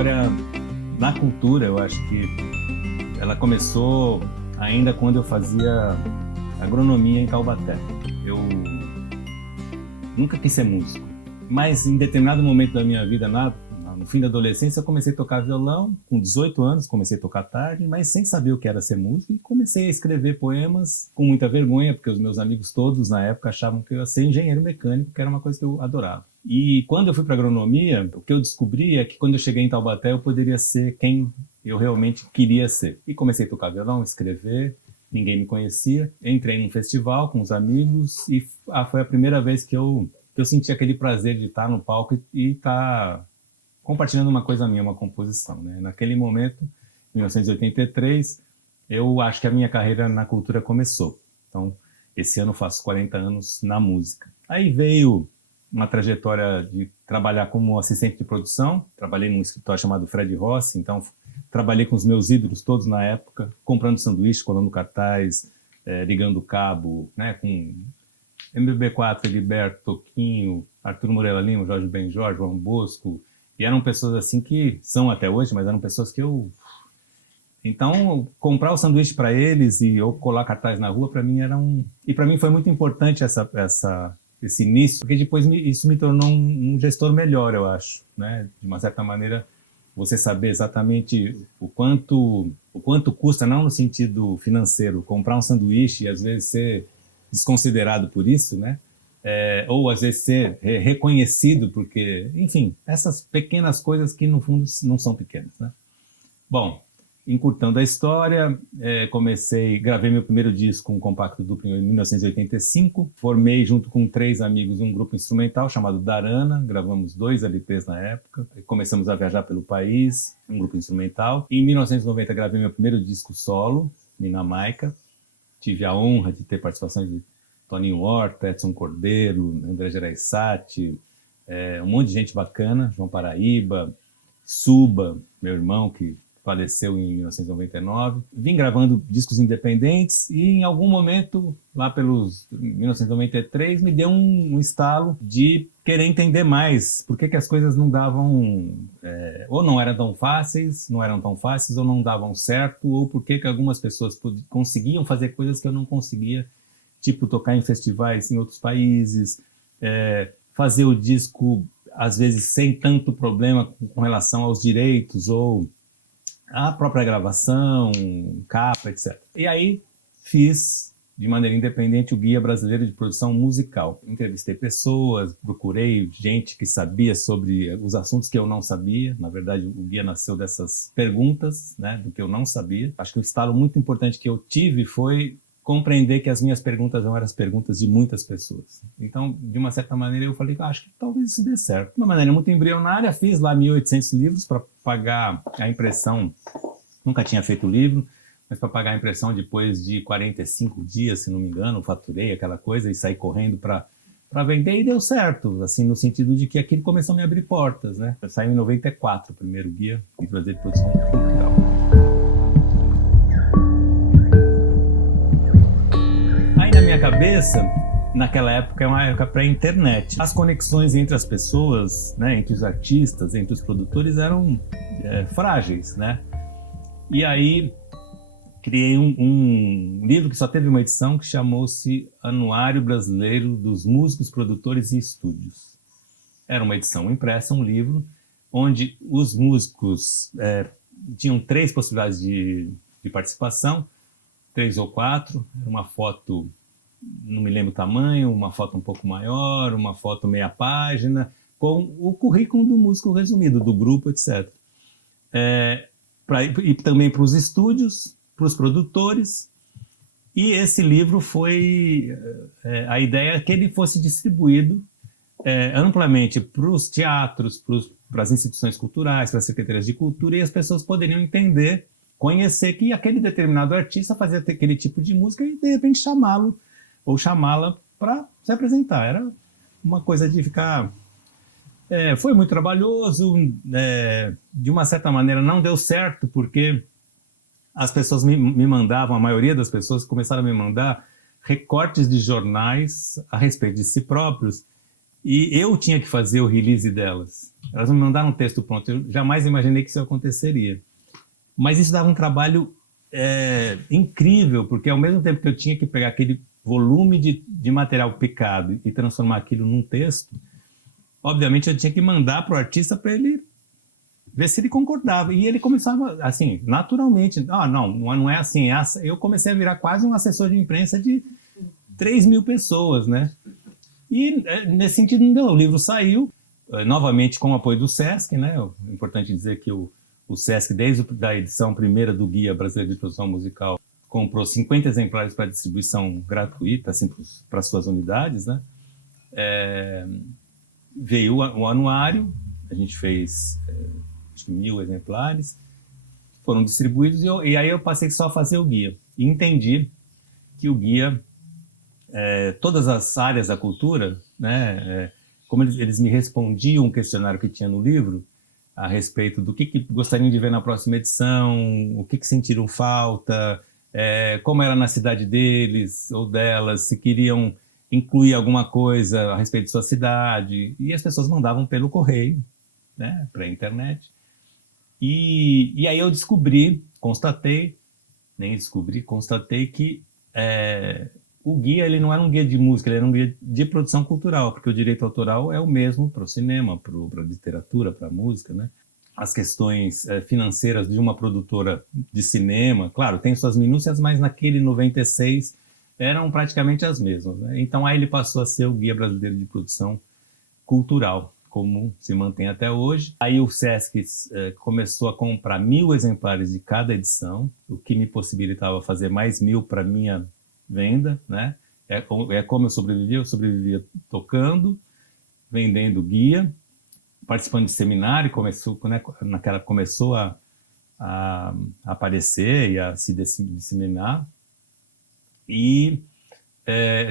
trajetória na cultura, eu acho que ela começou ainda quando eu fazia agronomia em Taubaté. Eu nunca quis ser músico, mas em determinado momento da minha vida, no fim da adolescência, eu comecei a tocar violão. Com 18 anos, comecei a tocar tarde, mas sem saber o que era ser músico, e comecei a escrever poemas com muita vergonha, porque os meus amigos todos, na época, achavam que eu ia ser engenheiro mecânico, que era uma coisa que eu adorava. E quando eu fui para agronomia, o que eu descobri é que quando eu cheguei em Taubaté, eu poderia ser quem eu realmente queria ser. E comecei a tocar violão, escrever, ninguém me conhecia. Entrei num festival com os amigos e foi a primeira vez que eu senti aquele prazer de estar no palco e estar compartilhando uma coisa minha, uma composição, né? Naquele momento, em 1983, eu acho que a minha carreira na cultura começou. Então, esse ano eu faço 40 anos na música. Aí veio uma trajetória de trabalhar como assistente de produção. Trabalhei num escritório chamado Fred Rossi, então trabalhei com os meus ídolos todos na época, comprando sanduíche, colando cartaz, ligando cabo, né, com MPB4, Egberto, Toquinho, Arthur Moreira Lima, Jorge Benjor, João Bosco, e eram pessoas assim que são até hoje, mas eram pessoas que eu... Então, comprar o sanduíche para eles ou colar cartaz na rua, para mim era um... E para mim foi muito importante esse início, porque depois isso me tornou um gestor melhor, eu acho, né? De uma certa maneira, você saber exatamente o quanto custa, não no sentido financeiro, comprar um sanduíche e às vezes ser desconsiderado por isso, né? Ou às vezes ser reconhecido, porque, enfim, essas pequenas coisas que no fundo não são pequenas, né? Bom, encurtando a história, gravei meu primeiro disco, um compacto duplo, em 1985, formei junto com 3 amigos um grupo instrumental chamado Darana, gravamos 2 LPs na época, começamos a viajar pelo país, um grupo instrumental. Em 1990 gravei meu primeiro disco solo, Minamaica, tive a honra de ter participações de Toninho Horta, Edson Cordeiro, André Gereissati, um monte de gente bacana, João Paraíba, Suba, meu irmão, que faleceu em 1999. Vim gravando discos independentes e em algum momento, lá pelos 1993, me deu um estalo de querer entender mais por que as coisas não davam, ou não eram tão fáceis, ou não davam certo, ou por que algumas pessoas conseguiam fazer coisas que eu não conseguia, tipo tocar em festivais em outros países, fazer o disco, às vezes, sem tanto problema com relação aos direitos ou a própria gravação, capa, etc. E aí fiz, de maneira independente, o Guia Brasileiro de Produção Musical. Entrevistei pessoas, procurei gente que sabia sobre os assuntos que eu não sabia. Na verdade, o guia nasceu dessas perguntas, né, do que eu não sabia. Acho que o estalo muito importante que eu tive foi compreender que as minhas perguntas não eram as perguntas de muitas pessoas. Então, de uma certa maneira, eu falei que acho que talvez isso dê certo. De uma maneira muito embrionária, fiz lá 1.800 livros para pagar a impressão. Nunca tinha feito livro, mas para pagar a impressão depois de 45 dias, se não me engano, faturei aquela coisa e saí correndo para vender, e deu certo, assim, no sentido de que aquilo começou a me abrir portas, né? Saiu em 94 o primeiro guia de Brasileiro de Produção Cultural. Na minha cabeça, naquela época, é uma época pré-internet. As conexões entre as pessoas, né, entre os artistas, entre os produtores, eram frágeis, né? E aí, criei um livro que só teve uma edição, que chamou-se Anuário Brasileiro dos Músicos, Produtores e Estúdios. Era uma edição impressa, um livro, onde os músicos tinham 3 possibilidades de participação, 3 ou 4, uma foto, não me lembro o tamanho, uma foto um pouco maior, uma foto meia página, com o currículo do músico resumido, do grupo, etc. E também para os estúdios, para os produtores. E esse livro foi... a ideia é que ele fosse distribuído amplamente para os teatros, para as instituições culturais, para as secretarias de cultura, e as pessoas poderiam entender, conhecer que aquele determinado artista fazia aquele tipo de música e, de repente, chamá-lo ou chamá-la para se apresentar. Era uma coisa de ficar... foi muito trabalhoso, de uma certa maneira não deu certo, porque as pessoas me mandavam, a maioria das pessoas começaram a me mandar recortes de jornais a respeito de si próprios, e eu tinha que fazer o release delas. Elas me mandaram um texto pronto. Eu jamais imaginei que isso aconteceria. Mas isso dava um trabalho incrível, porque ao mesmo tempo que eu tinha que pegar aquele volume de material picado e transformar aquilo num texto, obviamente eu tinha que mandar para o artista para ele ver se ele concordava. E ele começava, assim, naturalmente, não é assim. Eu comecei a virar quase um assessor de imprensa de 3.000 pessoas, né? E nesse sentido, o livro saiu, novamente com o apoio do Sesc, né? É importante dizer que o Sesc, desde a edição primeira do Guia Brasileiro de Produção Musical, comprou 50 exemplares para distribuição gratuita, assim, para suas unidades, né? Veio o anuário, a gente fez acho que 1.000 exemplares, foram distribuídos e aí eu passei só a fazer o guia. E entendi que o guia, todas as áreas da cultura, né, como eles me respondiam um questionário que tinha no livro, a respeito do que gostariam de ver na próxima edição, o que sentiram falta, como era na cidade deles ou delas, se queriam incluir alguma coisa a respeito de sua cidade, e as pessoas mandavam pelo correio, né, para a internet. E aí eu constatei que o guia ele não era um guia de música, ele era um guia de produção cultural, porque o direito autoral é o mesmo para o cinema, para a literatura, para a música, né? As questões financeiras de uma produtora de cinema, claro, tem suas minúcias, mas naquele 96 eram praticamente as mesmas, né? Então aí ele passou a ser o Guia Brasileiro de Produção Cultural, como se mantém até hoje. Aí o Sesc começou a comprar 1.000 exemplares de cada edição, o que me possibilitava fazer mais 1.000 para minha venda, né? Como eu sobrevivia tocando, vendendo guia, participando de seminário, começou a aparecer e a se disseminar. E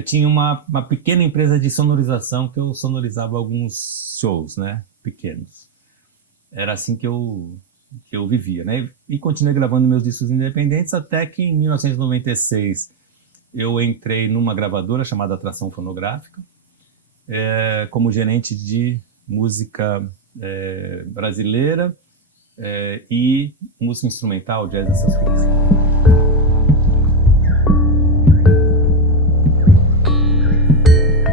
tinha uma pequena empresa de sonorização que eu sonorizava alguns shows, né, pequenos. Era assim que eu vivia, né? E continuei gravando meus discos independentes até que em 1996 eu entrei numa gravadora chamada Atração Fonográfica, como gerente de música brasileira e música instrumental, jazz, essas coisas.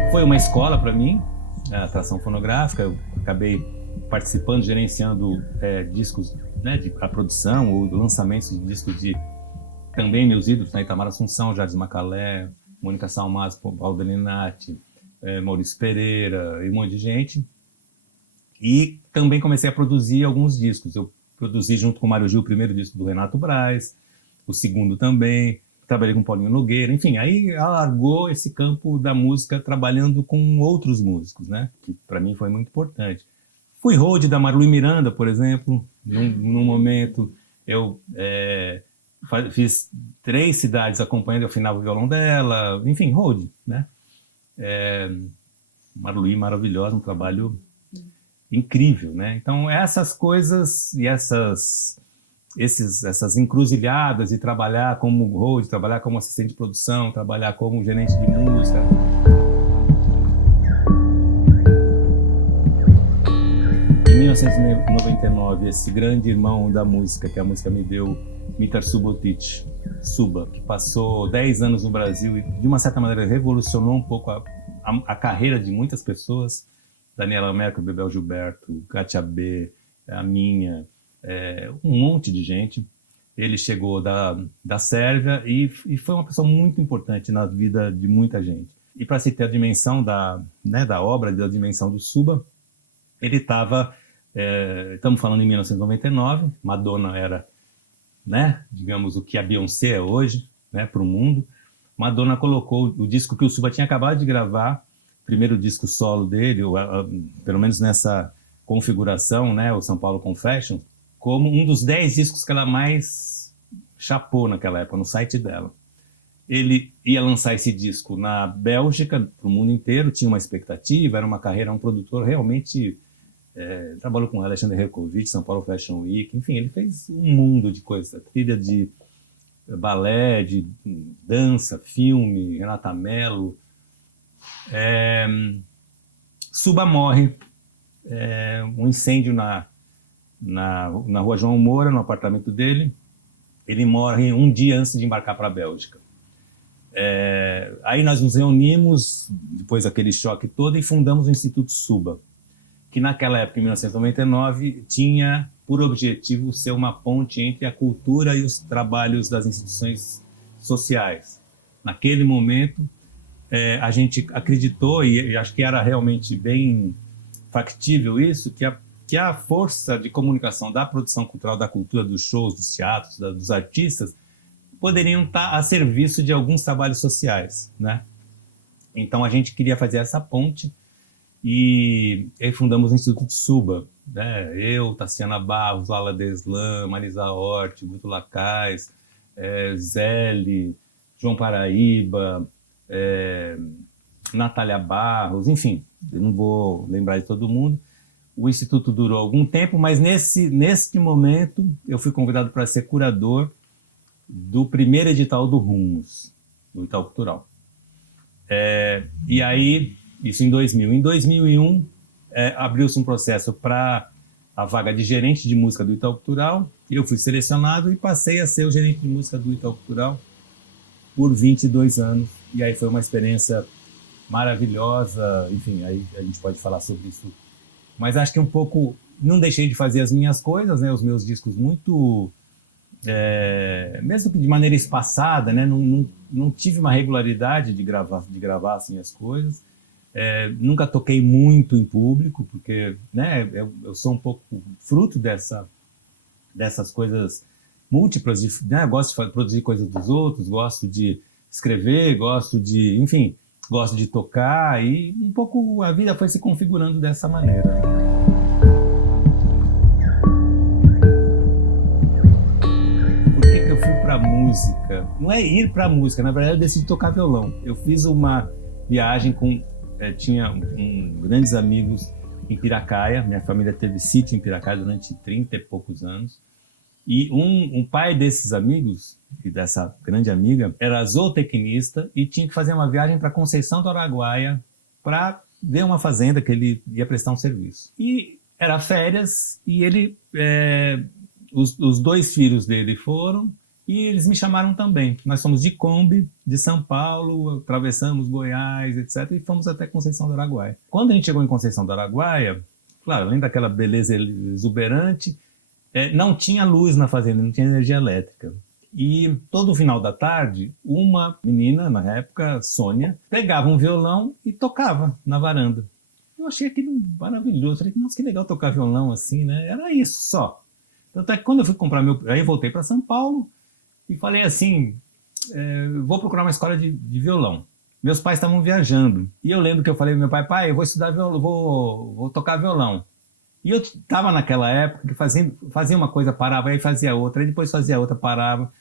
Foi uma escola para mim, a Atração Fonográfica. Eu acabei participando, gerenciando discos, né, a produção ou lançamentos de discos de também meus ídolos, né, Itamar Assunção, Jardim Macalé, Mônica Salmas, Paulo Belinati, Maurício Pereira e um monte de gente. E também comecei a produzir alguns discos. Eu produzi junto com o Mário Gil o primeiro disco do Renato Braz, o segundo também. Trabalhei com Paulinho Nogueira, enfim, aí alargou esse campo da música trabalhando com outros músicos, né? Que para mim foi muito importante. Fui road da Marluí Miranda, por exemplo, num momento eu fiz 3 cidades acompanhando, eu afinava o violão dela, enfim, road, né? Marluí maravilhosa, um trabalho incrível, né? Então essas coisas e essas encruzilhadas de trabalhar como road, trabalhar como assistente de produção, trabalhar como gerente de música. Em 1999, esse grande irmão da música, que a música me deu, Mitar Subotic, Suba, que passou 10 anos no Brasil e de uma certa maneira revolucionou um pouco a carreira de muitas pessoas, Daniela Mercury, Bebel Gilberto, Katia B, a minha, um monte de gente. Ele chegou da Sérvia e foi uma pessoa muito importante na vida de muita gente. E para se ter a dimensão da obra, da dimensão do Suba, ele estava, estamos falando em 1999, Madonna era, né, digamos, o que a Beyoncé é hoje, né, para o mundo. Madonna colocou o disco que o Suba tinha acabado de gravar, primeiro disco solo dele, pelo menos nessa configuração, né, o São Paulo Confession, como um dos 10 discos que ela mais chapou naquela época, no site dela. Ele ia lançar esse disco na Bélgica, para o mundo inteiro, tinha uma expectativa, era uma carreira, um produtor realmente... trabalhou com Alexandre Herkovich, São Paulo Fashion Week, enfim, ele fez um mundo de coisas, trilha de balé, de dança, filme, Renata Mello. Suba morre um incêndio na rua João Moura, no apartamento dele. Ele morre um dia antes de embarcar para a Bélgica. Aí nós nos reunimos, depois daquele choque todo, e fundamos o Instituto Suba, que naquela época, em 1999, tinha por objetivo ser uma ponte entre a cultura e os trabalhos das instituições sociais. Naquele momento, a gente acreditou, e acho que era realmente bem factível isso, que a força de comunicação da produção cultural, da cultura, dos shows, dos teatros, dos artistas, poderiam estar a serviço de alguns trabalhos sociais, né? Então a gente queria fazer essa ponte e aí fundamos o Instituto Suba, né? Eu, Tassiana Barros, Lala Deslan, Marisa Hort, Guto Lacais, Zéli, João Paraíba, Natália Barros, enfim, eu não vou lembrar de todo mundo. O Instituto durou algum tempo, mas nesse momento eu fui convidado para ser curador do primeiro edital do Rumos, do Itaú Cultural. E aí, isso em 2000. Em 2001, abriu-se um processo para a vaga de gerente de música do Itaú Cultural, e eu fui selecionado e passei a ser o gerente de música do Itaú Cultural por 22 anos. E aí foi uma experiência maravilhosa, enfim, aí a gente pode falar sobre isso. Mas acho que um pouco, não deixei de fazer as minhas coisas, né, os meus discos muito... mesmo que de maneira espaçada, né, não tive uma regularidade de gravar assim, as coisas. Nunca toquei muito em público, porque, né, eu sou um pouco fruto dessas coisas múltiplas, né, gosto de produzir coisas dos outros, gosto de escrever, enfim, gosto de tocar, e um pouco a vida foi se configurando dessa maneira. Para música, não é ir para música, na verdade eu decidi tocar violão. Eu fiz uma viagem tinha grandes amigos em Piracaia, minha família teve sítio em Piracaia durante 30 e poucos anos, e um pai desses amigos, e dessa grande amiga, era zootecnista e tinha que fazer uma viagem para Conceição do Araguaia para ver uma fazenda que ele ia prestar um serviço. E era férias, e os dois filhos dele foram, e eles me chamaram também. Nós fomos de Kombi, de São Paulo, atravessamos Goiás, etc., e fomos até Conceição do Araguaia. Quando a gente chegou em Conceição do Araguaia, claro, além daquela beleza exuberante, não tinha luz na fazenda, não tinha energia elétrica. E todo final da tarde, uma menina, na época, Sônia, pegava um violão e tocava na varanda. Eu achei aquilo maravilhoso. Falei, nossa, que legal tocar violão assim, né? Era isso só. Tanto é que quando eu fui comprar aí eu voltei para São Paulo, e falei assim, vou procurar uma escola de violão. Meus pais estavam viajando. E eu lembro que eu falei pro meu pai, eu vou estudar violão, vou tocar violão. E eu estava naquela época que fazia uma coisa, parava, aí fazia outra, aí depois fazia outra, parava.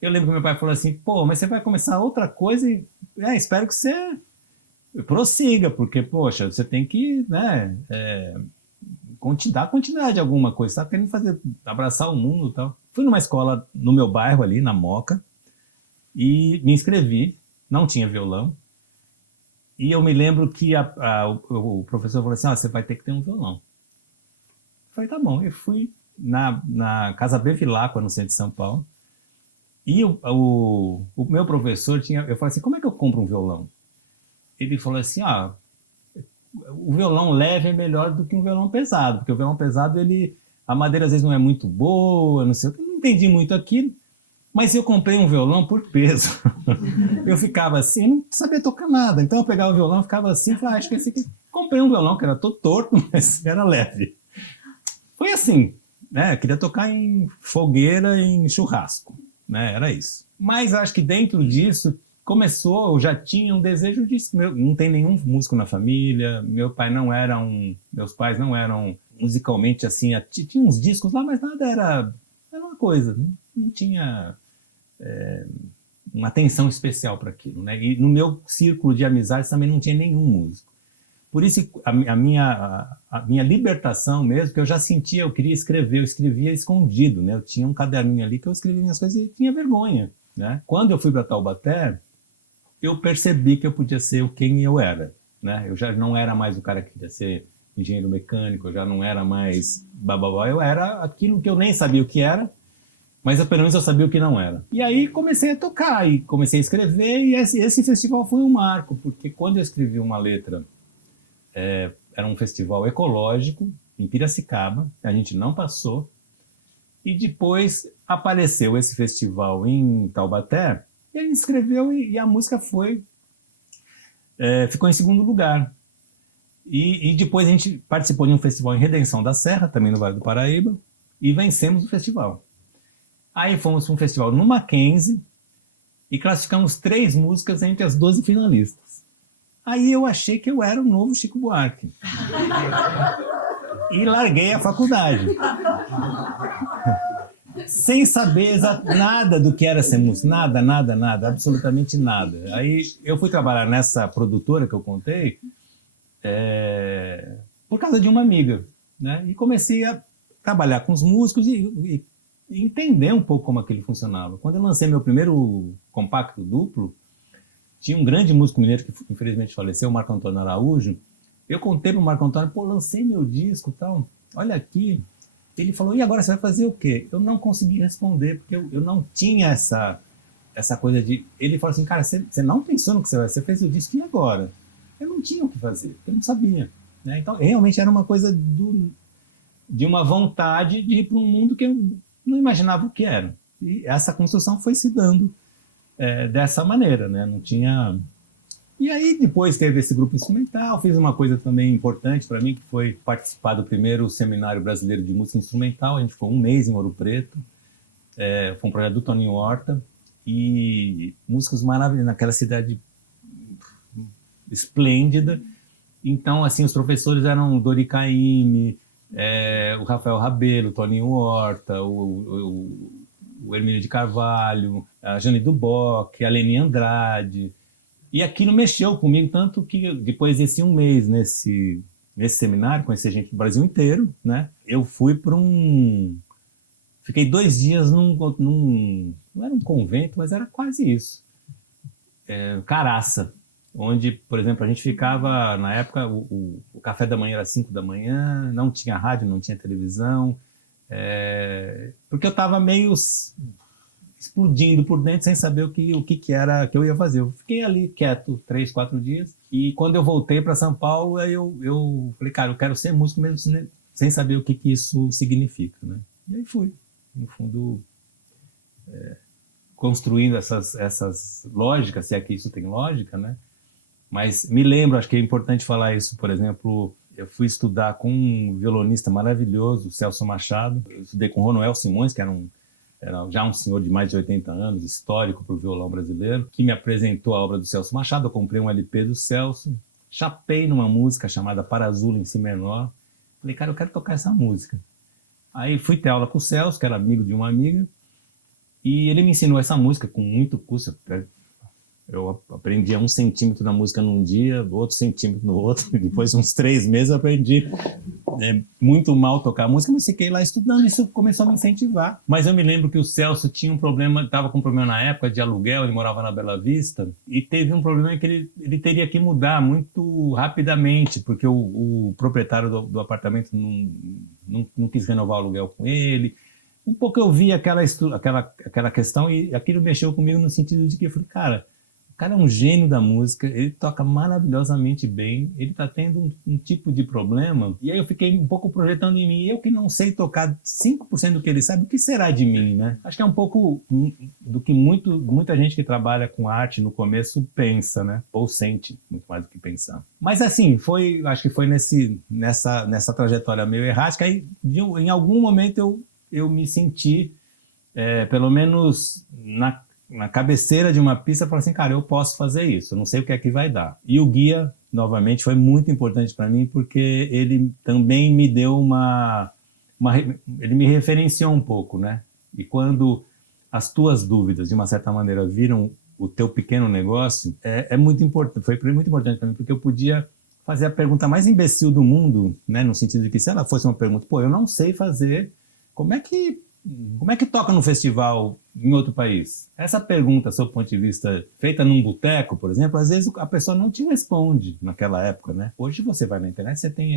Eu lembro que meu pai falou assim, mas você vai começar outra coisa e espero que você prossiga, porque, poxa, você tem que, né, dar continuidade a alguma coisa, tá querendo abraçar o mundo e tal. Fui numa escola no meu bairro ali, na Moca, e me inscrevi, não tinha violão, e eu me lembro que o professor falou assim, você vai ter que ter um violão. Eu falei, tá bom, eu fui na Casa Bevilacqua, no centro de São Paulo, e o meu professor eu falei assim, como é que eu compro um violão? Ele falou assim, o violão leve é melhor do que um violão pesado, porque o violão pesado, a madeira às vezes não é muito boa, não sei o que, não entendi muito aquilo, mas eu comprei um violão por peso. Eu ficava assim, não sabia tocar nada, então eu pegava o violão, ficava assim, falei, acho que esse aqui... Comprei um violão que era todo torto, mas era leve. Foi assim, né, eu queria tocar em fogueira, em churrasco, né, era isso. Mas acho que dentro disso, eu já tinha um desejo disso. Não tem nenhum músico na família, meus pais não eram musicalmente assim, tinha uns discos lá, mas nada era uma coisa, não tinha uma atenção especial para aquilo, né? E no meu círculo de amizades também não tinha nenhum músico. Por isso a minha libertação mesmo, que eu já sentia, eu queria escrever, eu escrevia escondido, né? Eu tinha um caderninho ali que eu escrevia minhas coisas e tinha vergonha, né? Quando eu fui para Taubaté, eu percebi que eu podia ser quem eu era, né? Eu já não era mais o cara que queria ser engenheiro mecânico, eu já não era mais bababá, eu era aquilo que eu nem sabia o que era, mas pelo menos eu sabia o que não era. E aí comecei a tocar, e comecei a escrever, e esse festival foi um marco, porque quando eu escrevi uma letra, era um festival ecológico, em Piracicaba, a gente não passou, e depois apareceu esse festival em Taubaté, e a gente escreveu e a música ficou em segundo lugar. E depois a gente participou de um festival em Redenção da Serra, também no Vale do Paraíba, e vencemos o festival. Aí fomos para um festival no Mackenzie e classificamos 3 músicas entre as 12 finalistas. Aí eu achei que eu era o novo Chico Buarque. E larguei a faculdade. Sem saber nada do que era ser músico. Nada, absolutamente nada. Aí eu fui trabalhar nessa produtora que eu contei por causa de uma amiga, né? E comecei a trabalhar com os músicos e entender um pouco como aquilo funcionava. Quando eu lancei meu primeiro compacto duplo, tinha um grande músico mineiro que infelizmente faleceu, o Marco Antônio Araújo. Eu contei para o Marco Antônio, lancei meu disco e tal, olha aqui. Ele falou, e agora você vai fazer o quê? Eu não consegui responder, porque eu não tinha essa coisa de... Ele falou assim, cara, você não pensou no que você vai fazer, você fez o disco e agora? Eu não tinha o que fazer, eu não sabia, né? Então, realmente era uma coisa de uma vontade de ir para um mundo que eu não imaginava o que era. E essa construção foi se dando dessa maneira, né? Não tinha... E aí depois teve esse grupo instrumental, fiz uma coisa também importante para mim, que foi participar do primeiro Seminário Brasileiro de Música Instrumental. A gente ficou um mês em Ouro Preto, foi um projeto do Toninho Horta, e músicos maravilhosos, naquela cidade esplêndida. Então, assim, os professores eram o Dori Caymmi, o Rafael Rabelo, o Toninho Horta, o Hermínio de Carvalho, a Jane Duboc, a Leni Andrade. E aquilo mexeu comigo, tanto que depois desse um mês nesse seminário, conheci gente do Brasil inteiro, né? Eu fui para Fiquei 2 dias num... Não era um convento, mas era quase isso. Caraça, onde, por exemplo, a gente ficava, na época, o café da manhã era 5 da manhã, não tinha rádio, não tinha televisão, porque eu estava meio explodindo por dentro sem saber o que era que eu ia fazer. Eu fiquei ali quieto 3, 4 dias, e quando eu voltei para São Paulo, aí eu falei, cara, eu quero ser músico mesmo sem saber o que isso significa, né? E aí fui, no fundo, construindo essas lógicas, se é que isso tem lógica, né? Mas me lembro, acho que é importante falar isso, por exemplo, eu fui estudar com um violonista maravilhoso, Celso Machado. Eu estudei com Ronoel Simões, que era já um senhor de mais de 80 anos, histórico para o violão brasileiro, que me apresentou a obra do Celso Machado. Eu comprei um LP do Celso, chapei numa música chamada Para Azul em Si menor. Falei, cara, eu quero tocar essa música. Aí fui ter aula com o Celso, que era amigo de uma amiga, e ele me ensinou essa música com muito custo. Eu aprendi 1 centímetro da música num dia, outro centímetro no outro, e depois de uns 3 meses eu aprendi muito mal tocar música, mas fiquei lá estudando, isso começou a me incentivar. Mas eu me lembro que o Celso tinha um problema, estava com um problema na época de aluguel, ele morava na Bela Vista, e teve um problema que ele teria que mudar muito rapidamente, porque o proprietário do apartamento não quis renovar o aluguel com ele. Um pouco eu vi aquela questão, e aquilo mexeu comigo no sentido de que eu falei, cara, o cara é um gênio da música, ele toca maravilhosamente bem, ele está tendo um tipo de problema, e aí eu fiquei um pouco projetando em mim, eu que não sei tocar 5% do que ele sabe, o que será de mim, né? Acho que é um pouco do que muita gente que trabalha com arte no começo pensa, né? Ou sente, muito mais do que pensar. Mas assim, acho que foi nessa trajetória meio errática, aí em algum momento eu me senti, pelo menos na cabeceira de uma pista, falei assim, cara, eu posso fazer isso, eu não sei o que é que vai dar. E o guia, novamente, foi muito importante para mim, porque ele também me deu ele me referenciou um pouco, né? E quando as tuas dúvidas, de uma certa maneira, viram o teu pequeno negócio, foi muito importante para mim, porque eu podia fazer a pergunta mais imbecil do mundo, né? No sentido de que, se ela fosse uma pergunta, eu não sei fazer, como é que toca no festival em outro país? Essa pergunta, do seu ponto de vista, feita num boteco, por exemplo, às vezes a pessoa não te responde naquela época, né? Hoje você vai na internet, você tem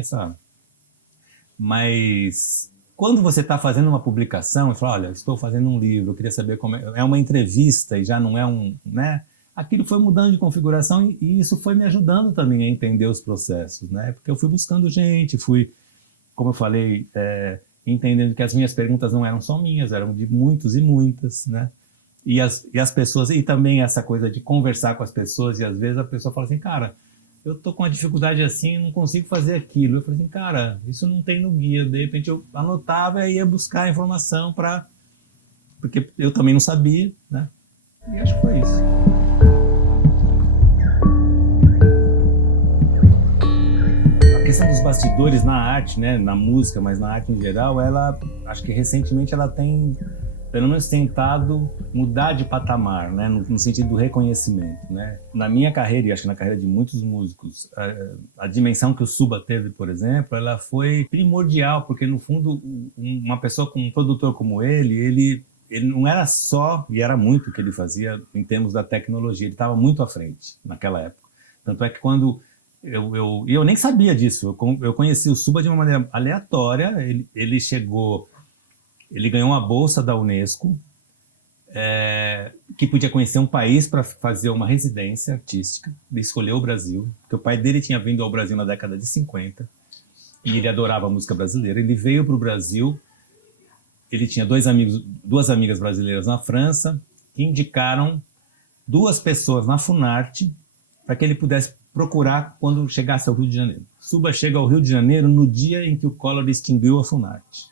Mas quando você está fazendo uma publicação e fala, olha, estou fazendo um livro, eu queria saber como é uma entrevista e já não é um, né? Aquilo foi mudando de configuração e isso foi me ajudando também a entender os processos, né? Porque eu fui buscando gente, fui, como eu falei, entendendo que as minhas perguntas não eram só minhas, eram de muitos e muitas, né? E as pessoas, e também essa coisa de conversar com as pessoas, e às vezes a pessoa fala assim, cara, eu tô com uma dificuldade assim, não consigo fazer aquilo. Eu falei assim, cara, isso não tem no guia. De repente eu anotava e ia buscar a informação porque eu também não sabia, né? E acho que foi isso. A questão dos bastidores na arte, né, na música, mas na arte em geral, ela, acho que recentemente ela tem, pelo menos, tentado mudar de patamar, né, no sentido do reconhecimento, né. Na minha carreira, e acho que na carreira de muitos músicos, a dimensão que o Suba teve, por exemplo, ela foi primordial, porque, no fundo, uma pessoa, um produtor como ele não era só, e era muito o que ele fazia em termos da tecnologia, ele estava muito à frente naquela época. Tanto é que quando eu nem sabia disso, eu conheci o Suba de uma maneira aleatória, ele chegou, ele ganhou uma bolsa da Unesco, que podia conhecer um país para fazer uma residência artística, ele escolheu o Brasil, porque o pai dele tinha vindo ao Brasil na década de 50, e ele adorava a música brasileira, ele veio para o Brasil, ele tinha duas amigas brasileiras na França, que indicaram 2 pessoas na Funarte para que ele pudesse procurar quando chegasse ao Rio de Janeiro. Suba chega ao Rio de Janeiro no dia em que o Collor extinguiu a Funarte.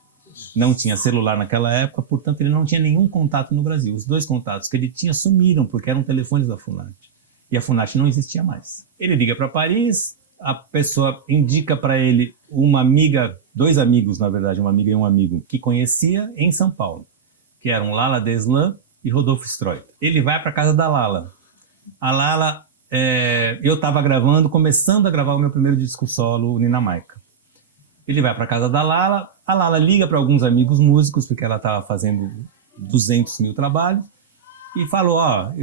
Não tinha celular naquela época, portanto ele não tinha nenhum contato no Brasil. Os 2 contatos que ele tinha sumiram, porque eram telefones da Funarte. E a Funarte não existia mais. Ele liga para Paris, a pessoa indica para ele uma amiga, 2 amigos, na verdade, uma amiga e um amigo, que conhecia em São Paulo, que eram Lala Deslan e Rodolfo Stroit. Ele vai para a casa da Lala. A Lala, eu estava começando a gravar o meu primeiro disco solo, Ninamaica. Ele vai para a casa da Lala, a Lala liga para alguns amigos músicos, porque ela estava fazendo 200 mil trabalhos, e falou,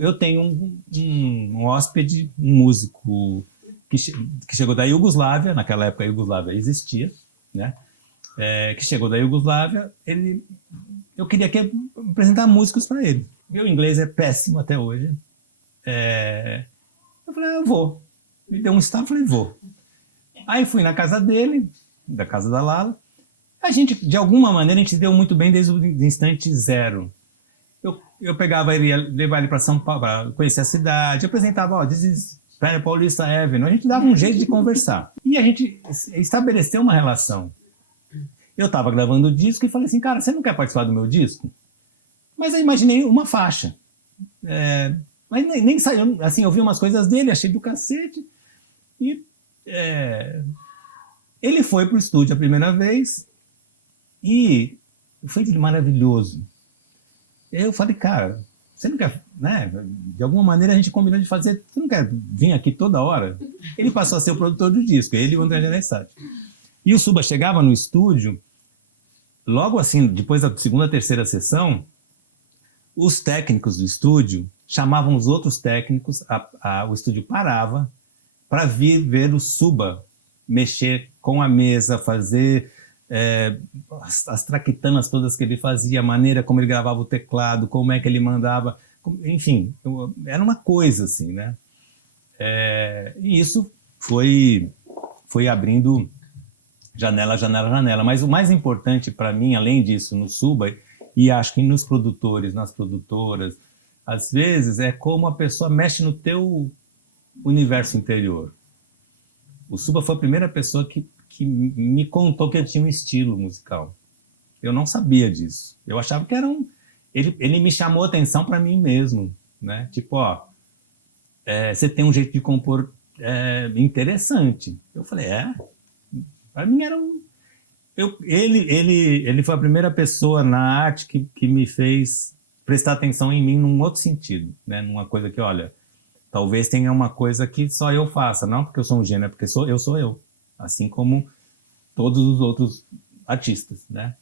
eu tenho um hóspede, um músico que chegou da Iugoslávia, naquela época a Iugoslávia existia, né? Que chegou da Iugoslávia, eu queria apresentar músicos para ele. Meu inglês é péssimo até hoje. Eu falei, eu vou. Me deu um estalo, falei, vou. Aí fui na casa dele, da casa da Lala. A gente, de alguma maneira, a gente se deu muito bem desde o instante zero. Eu pegava ele, ia levar ele para São Paulo, para conhecer a cidade, apresentava, this is Paulista Avenue. A gente dava um jeito de conversar. E a gente estabeleceu uma relação. Eu estava gravando o disco e falei assim, cara, você não quer participar do meu disco? Mas eu imaginei uma faixa. Mas nem saiu, assim, eu vi umas coisas dele, achei do cacete. E ele foi pro estúdio a primeira vez e foi maravilhoso. Eu falei, cara, você não quer, né? De alguma maneira a gente combinou de fazer, você não quer vir aqui toda hora? Ele passou a ser o produtor do disco, ele e o André Gereissati. E o Suba chegava no estúdio, logo assim, depois da segunda, terceira sessão, os técnicos do estúdio chamavam os outros técnicos, o estúdio parava para vir ver o Suba mexer com a mesa, fazer as traquitanas todas que ele fazia, a maneira como ele gravava o teclado, como é que ele mandava, enfim, era uma coisa assim, né? E isso foi abrindo janela, janela, janela. Mas o mais importante para mim, além disso, no Suba, e acho que nos produtores, nas produtoras, às vezes é como a pessoa mexe no teu universo interior. O Suba foi a primeira pessoa que me contou que ele tinha um estilo musical. Eu não sabia disso. Eu achava que era ele me chamou a atenção para mim mesmo, né? Tipo, você tem um jeito de compor interessante. Eu falei, para mim era ele foi a primeira pessoa na arte que me fez prestar atenção em mim num outro sentido, né? Numa coisa que, olha, talvez tenha uma coisa que só eu faça, não porque eu sou um gênio, é porque eu sou eu, assim como todos os outros artistas, né?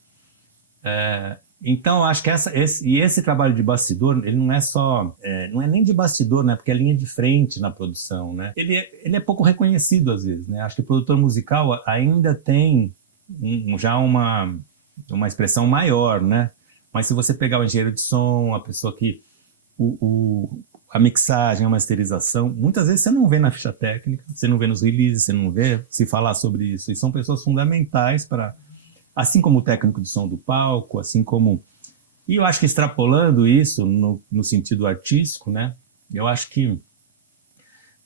Então, acho que esse trabalho de bastidor, ele não é só, não é nem de bastidor, né? Porque é linha de frente na produção, né? Ele é pouco reconhecido às vezes, né? Acho que o produtor musical ainda tem já uma expressão maior, né? Mas se você pegar o engenheiro de som, a pessoa que a mixagem, a masterização, muitas vezes você não vê na ficha técnica, você não vê nos releases, você não vê se falar sobre isso. E são pessoas fundamentais para, assim como o técnico de som do palco, assim como... E eu acho que extrapolando isso no sentido artístico, né? Eu acho que,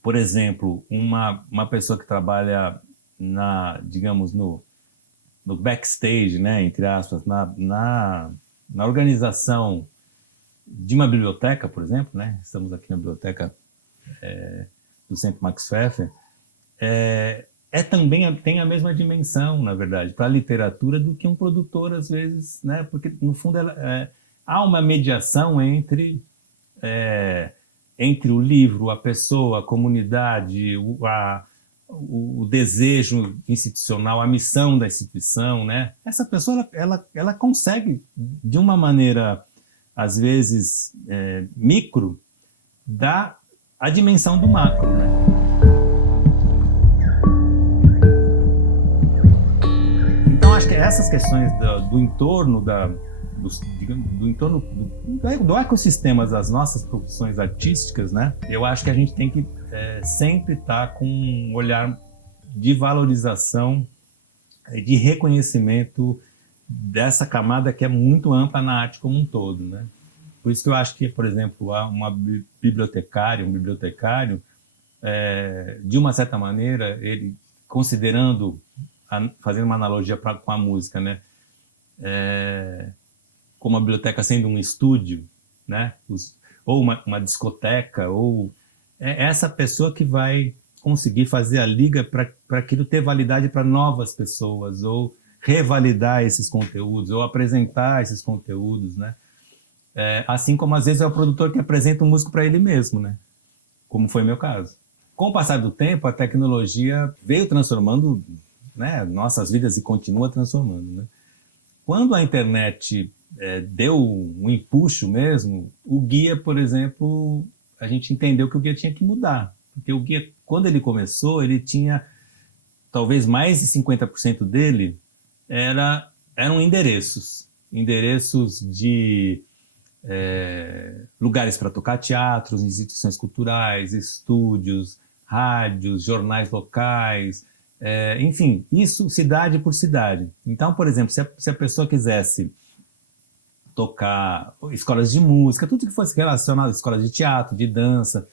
por exemplo, uma pessoa que trabalha digamos, no backstage, né, entre aspas, na organização de uma biblioteca, por exemplo, né? Estamos aqui na biblioteca do Centro Max Pfeffer, também tem a mesma dimensão, na verdade, para a literatura do que um produtor, às vezes, né? Porque, no fundo, há uma mediação entre o livro, a pessoa, a comunidade, o desejo institucional, a missão da instituição, né? Essa pessoa, ela consegue, de uma maneira, às vezes, micro, dar a dimensão do macro, né? Então, acho que essas questões do entorno, do entorno do ecossistema das nossas profissões artísticas, né? Eu acho que a gente tem que sempre estar com um olhar de valorização, de reconhecimento dessa camada que é muito ampla na arte como um todo, né? Por isso que eu acho que, por exemplo, uma bibliotecária, um bibliotecário, de uma certa maneira, ele, considerando, fazendo uma analogia com a música, né? Como a biblioteca sendo um estúdio, né? Ou uma discoteca, ou essa pessoa que vai conseguir fazer a liga para aquilo ter validade para novas pessoas, ou revalidar esses conteúdos, ou apresentar esses conteúdos, né? Assim como às vezes é o produtor que apresenta um músico para ele mesmo, né? Como foi meu caso. Com o passar do tempo, a tecnologia veio transformando, né, nossas vidas e continua transformando, né? Quando a internet deu um empuxo mesmo, o guia, por exemplo, a gente entendeu que o guia tinha que mudar. Porque o guia, quando ele começou, ele tinha, talvez mais de 50% dele eram endereços de lugares para tocar teatros, instituições culturais, estúdios, rádios, jornais locais, enfim, isso cidade por cidade. Então, por exemplo, se a pessoa quisesse tocar escolas de música, tudo que fosse relacionado a escolas de teatro, de dança,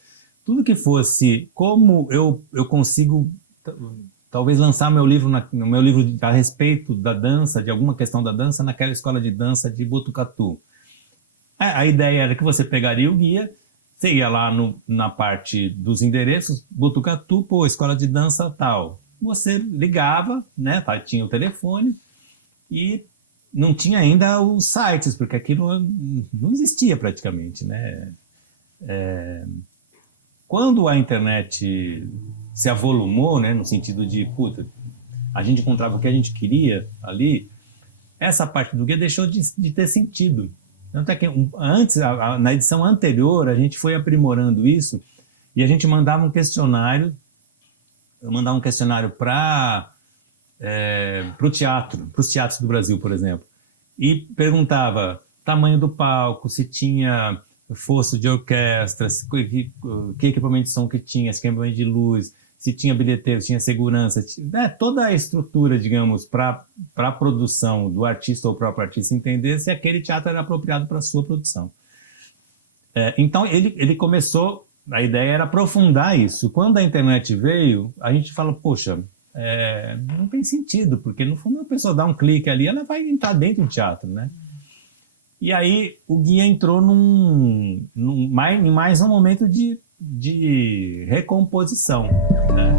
tudo que fosse como eu consigo talvez lançar meu livro a respeito da dança, de alguma questão da dança, naquela escola de dança de Botucatu. A ideia era que você pegaria o guia, você ia lá na parte dos endereços, Botucatu, escola de dança tal. Você ligava, né, tinha o telefone e não tinha ainda os sites, porque aquilo não existia praticamente, né? Quando a internet se avolumou, né, no sentido de, a gente encontrava o que a gente queria ali, essa parte do guia deixou de ter sentido. Tanto é que antes, na edição anterior, a gente foi aprimorando isso e a gente mandava um questionário, para o teatro, para os teatros do Brasil, por exemplo, e perguntava tamanho do palco, se tinha fosso de orquestra, que equipamento de som que tinha, se tinha equipamento de luz, se tinha bilheteiro, se tinha segurança, toda a estrutura, digamos, para a produção do artista ou o próprio artista entender se aquele teatro era apropriado para a sua produção. Então, ele começou, a ideia era aprofundar isso. Quando a internet veio, a gente falou, poxa, não tem sentido, porque no fundo a pessoa dá um clique ali, ela vai entrar dentro do teatro, né? E aí o guia entrou em mais um momento de recomposição, né?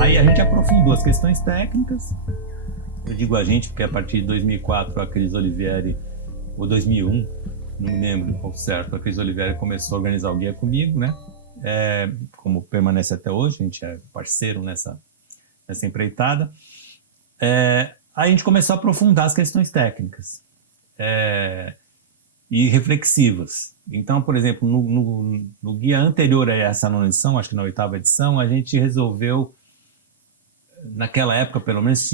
Aí a gente aprofundou as questões técnicas. Eu digo a gente porque a partir de 2004 a Cris Olivieri, ou 2001, não me lembro ao certo, a Cris Olivieri começou a organizar o guia comigo, né? Como permanece até hoje, a gente é parceiro nessa empreitada, a gente começou a aprofundar as questões técnicas e reflexivas. Então, por exemplo, no guia anterior a essa nona edição, acho que na 8ª edição, a gente resolveu, naquela época pelo menos,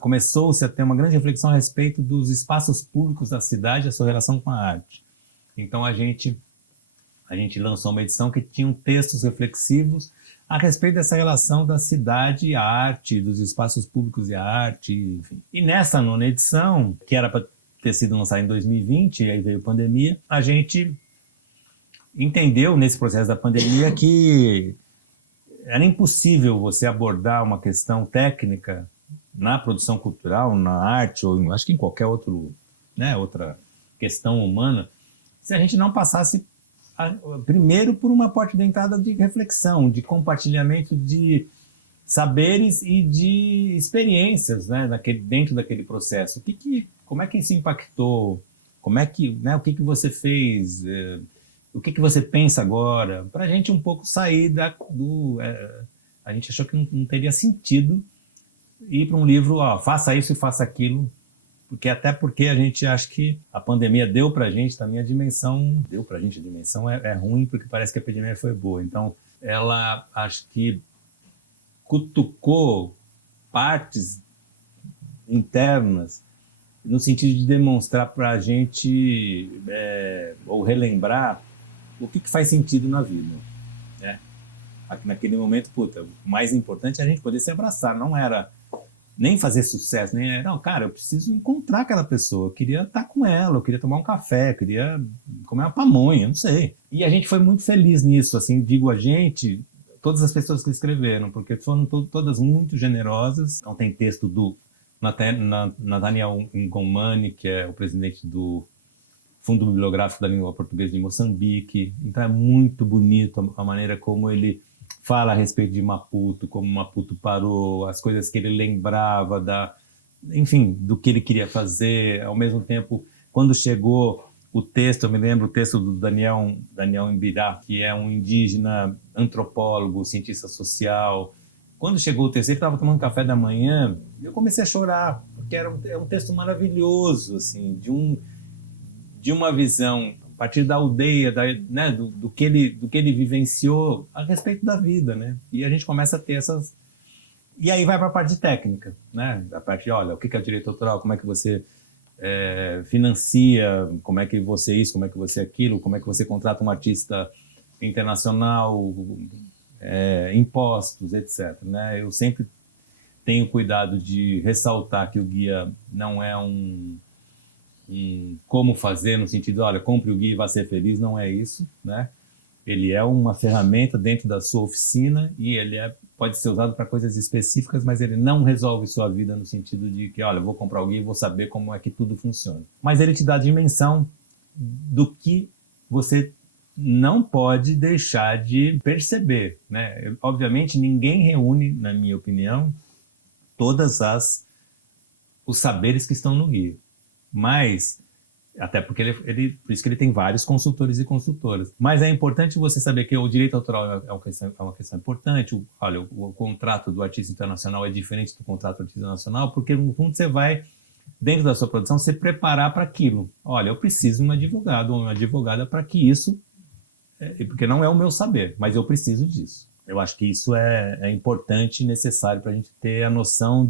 começou-se a ter uma grande reflexão a respeito dos espaços públicos da cidade e a sua relação com a arte. Então a gente lançou uma edição que tinha textos reflexivos a respeito dessa relação da cidade e a arte, dos espaços públicos e a arte, enfim. E nessa nona edição, que era para ter sido lançada em 2020, e aí veio a pandemia, a gente entendeu nesse processo da pandemia que era impossível você abordar uma questão técnica na produção cultural, na arte, ou acho que em qualquer outra questão humana, se a gente não passasse primeiro por uma porta de entrada de reflexão, de compartilhamento de saberes e de experiências, né, dentro daquele processo. Como é que isso impactou? O que você fez? O que você pensa agora? Para a gente um pouco sair a gente achou que não teria sentido ir para um livro, faça isso e faça aquilo, até porque a gente acha que a pandemia deu para a gente também a dimensão, é ruim porque parece que a pandemia foi boa, então ela acho que cutucou partes internas no sentido de demonstrar para a gente ou relembrar o que faz sentido na vida, né? Naquele momento, o mais importante é a gente poder se abraçar, não era nem fazer sucesso, não, cara, eu preciso encontrar aquela pessoa, eu queria estar com ela, eu queria tomar um café, eu queria comer uma pamonha, não sei. E a gente foi muito feliz nisso, assim, digo a gente, todas as pessoas que escreveram, porque foram todas muito generosas. Então tem texto do Nathaniel Ngomani, que é o presidente do Fundo Bibliográfico da Língua Portuguesa de Moçambique. Então é muito bonito a maneira como ele fala a respeito de Maputo, como Maputo parou, as coisas que ele lembrava, enfim, do que ele queria fazer. Ao mesmo tempo, quando chegou o texto, eu me lembro o texto do Daniel Imbirá, que é um indígena antropólogo, cientista social. Quando chegou o texto, ele estava tomando café da manhã, eu comecei a chorar, porque era um texto maravilhoso, assim, de uma visão a partir da aldeia, né, do que ele vivenciou a respeito da vida, né? E a gente começa a ter essas... E aí vai para a parte técnica, né? A parte de, olha, o que é o direito autoral, como é que você financia, como é que você isso, como é que você aquilo, como é que você contrata um artista internacional, impostos, etc. Né? Eu sempre tenho cuidado de ressaltar que o guia não é um como fazer, no sentido, olha, compre o guia e vá ser feliz, não é isso, né? Ele é uma ferramenta dentro da sua oficina e ele pode ser usado para coisas específicas, mas ele não resolve sua vida no sentido de que, olha, eu vou comprar o guia e vou saber como é que tudo funciona. Mas ele te dá a dimensão do que você não pode deixar de perceber, né? Obviamente, ninguém reúne, na minha opinião, todos os saberes que estão no guia. Mas, até porque por isso que ele tem vários consultores e consultoras. Mas é importante você saber que o direito autoral é uma questão importante. Olha, o contrato do artista internacional é diferente do contrato do artista nacional, porque no fundo você vai, dentro da sua produção, se preparar para aquilo. Olha, eu preciso de um advogado ou uma advogada para que isso, porque não é o meu saber, mas eu preciso disso. Eu acho que isso é importante e necessário para a gente ter a noção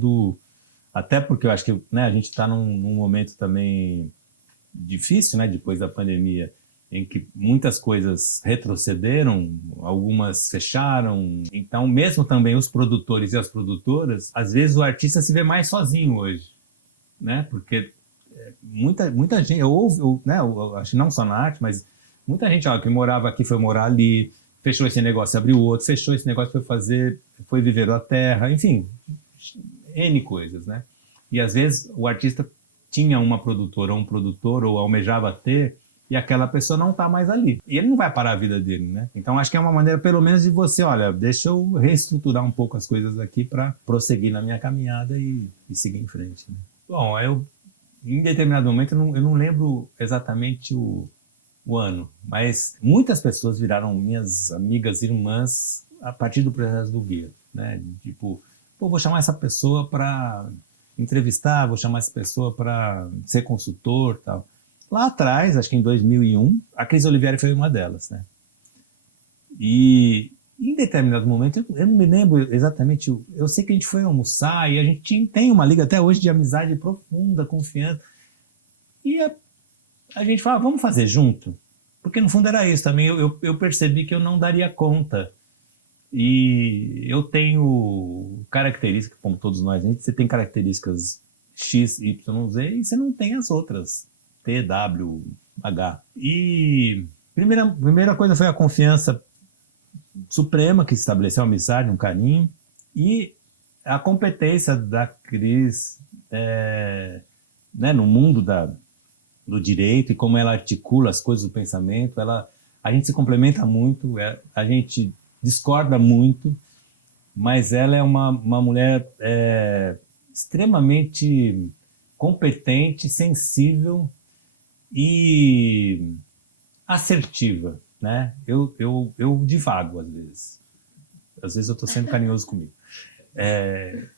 até porque eu acho que, né, a gente está num momento também difícil, né, depois da pandemia, em que muitas coisas retrocederam, algumas fecharam. Então, mesmo também os produtores e as produtoras, às vezes o artista se vê mais sozinho hoje, né? Porque muita gente, eu acho que não só na arte, mas muita gente que morava aqui foi morar ali, fechou esse negócio, abriu outro, fechou esse negócio, foi viver da terra, enfim... N coisas, né? E às vezes o artista tinha uma produtora ou um produtor ou almejava ter e aquela pessoa não está mais ali. E ele não vai parar a vida dele, né? Então acho que é uma maneira pelo menos de você, olha, deixa eu reestruturar um pouco as coisas aqui para prosseguir na minha caminhada e seguir em frente, né? Bom, em determinado momento eu não lembro exatamente o ano, mas muitas pessoas viraram minhas amigas, irmãs a partir do processo do guia. né? Tipo, pô, vou chamar essa pessoa para entrevistar, vou chamar essa pessoa para ser consultor, tal. Lá atrás, acho que em 2001, a Cris Olivieri foi uma delas, né? E em determinado momento, eu não me lembro exatamente, eu sei que a gente foi almoçar e a gente tem uma liga até hoje de amizade profunda, confiança. E a gente fala, vamos fazer junto? Porque no fundo era isso também, eu percebi que eu não daria conta. E eu tenho características, como todos nós, você tem características X, Y, Z e você não tem as outras, T, W, H. E primeira coisa foi a confiança suprema que estabeleceu a amizade, um carinho, e a competência da Cris né, no mundo do direito e como ela articula as coisas do pensamento. A gente se complementa muito, a gente discorda muito, mas ela é uma mulher extremamente competente, sensível e assertiva, né? Eu divago às vezes. Às vezes eu estou sendo carinhoso comigo.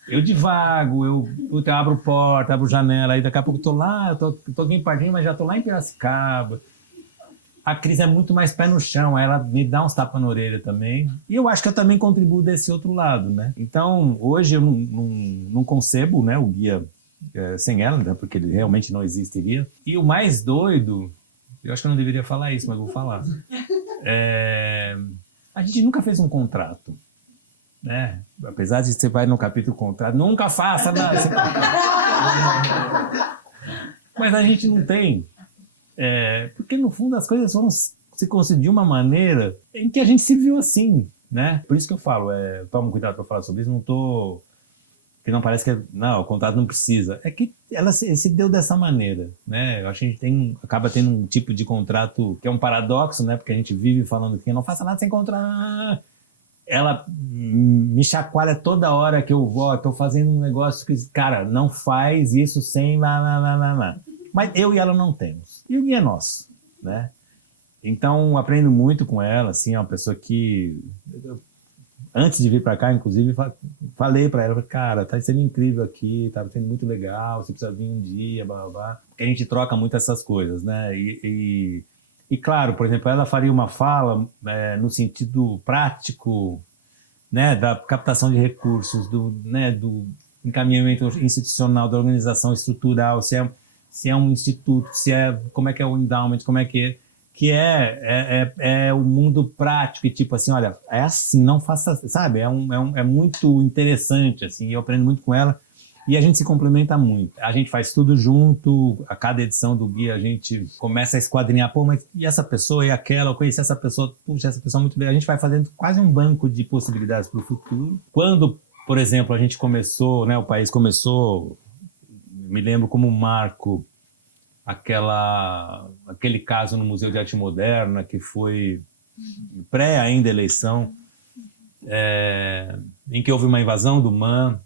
Eu divago, eu abro porta, abro janela, aí daqui a pouco estou lá, eu tô aqui em Pardinho, mas já estou lá em Piracicaba. A Cris é muito mais pé no chão, ela me dá uns tapas na orelha também. E eu acho que eu também contribuo desse outro lado, né? Então, hoje eu não concebo, né, o guia sem ela, né, porque ele realmente não existiria. E o mais doido, eu acho que eu não deveria falar isso, mas vou falar. A gente nunca fez um contrato, né? Apesar de você vai no capítulo contrato, nunca faça nada. Mas a gente não tem. Porque no fundo as coisas foram se conseguir de uma maneira em que a gente se viu assim, né? Por isso que eu falo, toma cuidado para falar sobre isso, que não parece que não, o contrato não precisa. É que ela se deu dessa maneira, né? Eu acho que a gente acaba tendo um tipo de contrato que é um paradoxo, né? Porque a gente vive falando que não faça nada sem contrato. Ela me chacoalha toda hora que eu vou, estou fazendo um negócio que, cara, não faz isso sem lá. Mas eu e ela não temos. E o guia é nosso, né? Então, aprendo muito com ela, assim, é uma pessoa que... Antes de vir para cá, inclusive, falei para ela, cara, tá sendo incrível aqui, tá sendo muito legal, você precisa vir um dia, blá, blá, blá. Porque a gente troca muito essas coisas, né? E claro, por exemplo, ela faria uma fala no sentido prático, né, da captação de recursos, do encaminhamento institucional, da organização estrutural, se é um instituto, como é que é o endowment, como é que é o mundo prático, e tipo assim, olha, é assim, não faça, sabe, é muito interessante, assim, eu aprendo muito com ela, e a gente se complementa muito, a gente faz tudo junto, a cada edição do guia a gente começa a esquadrinhar, pô, mas e essa pessoa, e aquela, eu conheci essa pessoa, puxa, essa pessoa é muito legal, a gente vai fazendo quase um banco de possibilidades para o futuro. Quando, por exemplo, a gente começou, né, o país começou, me lembro como marco, aquele caso no Museu de Arte Moderna, que foi pré ainda eleição, em que houve uma invasão do MAN,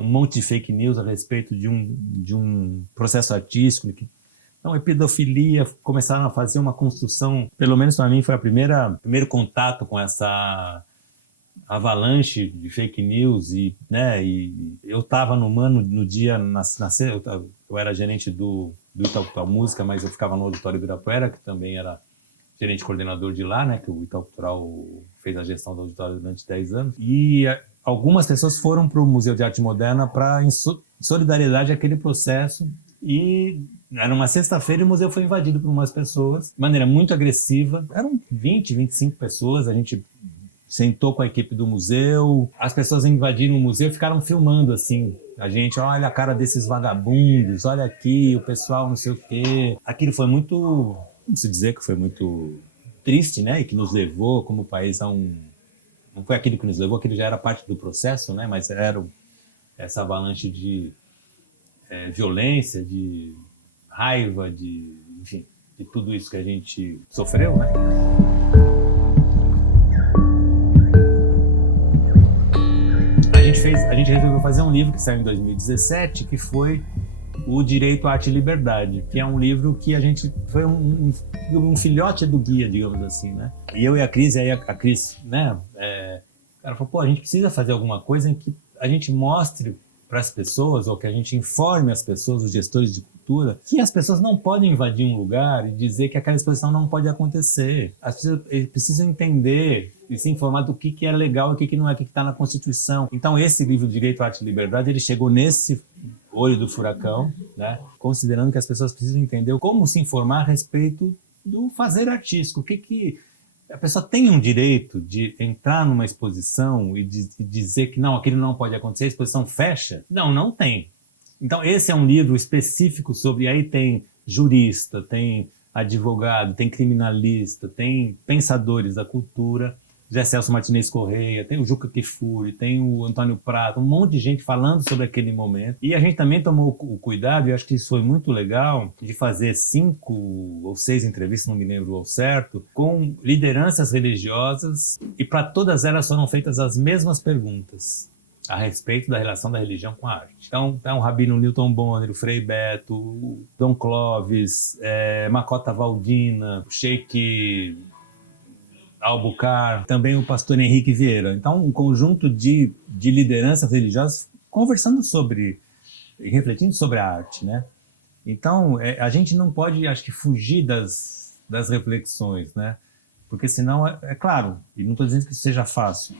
um monte de fake news a respeito de um processo artístico. Então, a pedofilia, começaram a fazer uma construção, pelo menos para mim foi o primeiro contato com essa avalanche de fake news, e eu estava no MAN no dia, eu era gerente do Itaú Música, mas eu ficava no Auditório Ibirapuera, que também era gerente coordenador de lá, né, que o Itaú Cultural fez a gestão do auditório durante 10 anos, e algumas pessoas foram para o Museu de Arte Moderna em solidariedade àquele processo, e era uma sexta-feira e o museu foi invadido por umas pessoas, de maneira muito agressiva, eram 20, 25 pessoas, a gente sentou com a equipe do museu, as pessoas invadiram o museu e ficaram filmando assim, a gente, olha a cara desses vagabundos, olha aqui, o pessoal não sei o quê. Aquilo foi muito, vamos dizer que foi muito triste, né, e que nos levou como país não foi aquilo que nos levou, aquilo já era parte do processo, né, mas era essa avalanche de violência, de raiva, enfim, de tudo isso que a gente sofreu, né. A gente resolveu fazer um livro que saiu em 2017, que foi O Direito à Arte e Liberdade, que é um livro que a gente foi um filhote do guia, digamos assim, né? E eu e a Cris, né, ela falou, pô, a gente precisa fazer alguma coisa em que a gente mostre para as pessoas, ou que a gente informe as pessoas, os gestores de cultura, que as pessoas não podem invadir um lugar e dizer que aquela exposição não pode acontecer. As pessoas precisam entender e se informar do que é legal e o que não é, o que está na Constituição. Então, esse livro Direito, Arte e Liberdade, ele chegou nesse olho do furacão, né? Considerando que as pessoas precisam entender como se informar a respeito do fazer artístico. O que a pessoa tem um direito de entrar numa exposição e dizer que não, aquilo não pode acontecer, a exposição fecha? Não, não tem. Então, esse é um livro específico sobre... Aí tem jurista, tem advogado, tem criminalista, tem pensadores da cultura, José Celso Martinez Correia, tem o Juca Kfouri, tem o Antônio Prata, um monte de gente falando sobre aquele momento. E a gente também tomou o cuidado, e acho que isso foi muito legal, de fazer 5 ou 6 entrevistas, não me lembro ao certo, com lideranças religiosas, e para todas elas foram feitas as mesmas perguntas a respeito da relação da religião com a arte. Então, o Rabino Newton Bonner, o Frei Beto, o Dom Clóvis, Macota Valdina, o Sheik Albuquerque, também o pastor Henrique Vieira. Então, um conjunto de lideranças religiosas conversando sobre, e refletindo sobre a arte, né? Então, a gente não pode, acho que, fugir das reflexões, né? Porque senão, é claro, e não estou dizendo que isso seja fácil,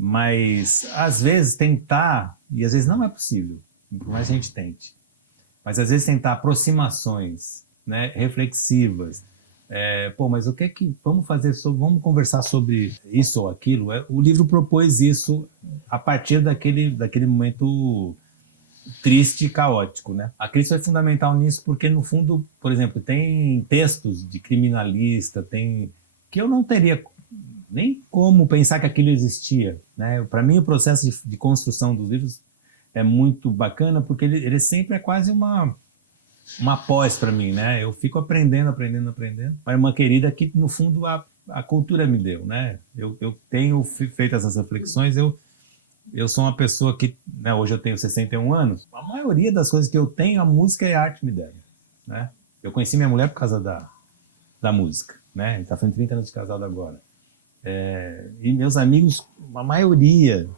mas às vezes tentar, e às vezes não é possível, por mais que a gente tente, mas às vezes tentar aproximações, né, reflexivas, mas o que vamos fazer vamos conversar sobre isso ou aquilo. O livro propôs isso a partir daquele momento triste e caótico, né? A crise foi fundamental nisso porque, no fundo, por exemplo, tem textos de criminalista, que eu não teria nem como pensar que aquilo existia, né? Para mim, o processo de construção dos livros é muito bacana porque ele sempre é quase uma pós para mim, né? Eu fico aprendendo. Para uma querida que, no fundo, a cultura me deu, né? Eu tenho feito essas reflexões, eu sou uma pessoa que, né, hoje eu tenho 61 anos, a maioria das coisas que eu tenho, a música e a arte me deram, né? Eu conheci minha mulher por causa da música, né? A gente está fazendo 30 anos de casado agora. E meus amigos, a maioria,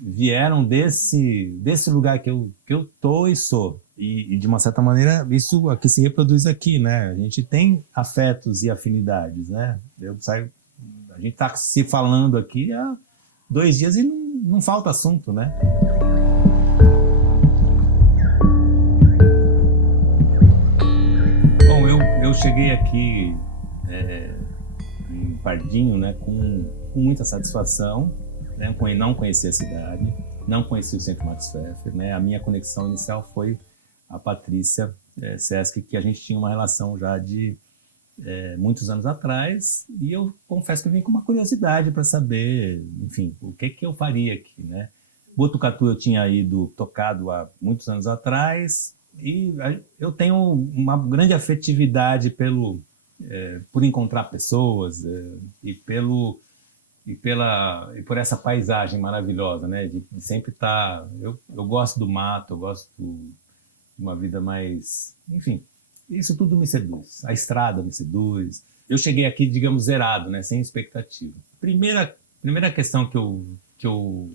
vieram desse lugar que eu tô e sou. E, de uma certa maneira, isso aqui se reproduz aqui, né? A gente tem afetos e afinidades, né? A gente está se falando aqui há 2 dias e não falta assunto, né? Bom, eu cheguei aqui em Pardinho, né, com muita satisfação, né? Não conhecia a cidade, não conhecia o Centro Max Pfeffer, né? A minha conexão inicial foi a Patrícia Sesc, que a gente tinha uma relação já de muitos anos atrás, e eu confesso que eu vim com uma curiosidade para saber, enfim, o que eu faria aqui, né? Botucatu eu tinha tocado há muitos anos atrás, e eu tenho uma grande afetividade por encontrar pessoas e por essa paisagem maravilhosa, né? De sempre estar... Eu gosto do mato, eu gosto de uma vida mais... Enfim, isso tudo me seduz. A estrada me seduz. Eu cheguei aqui, digamos, zerado, né? Sem expectativa. Primeira questão que eu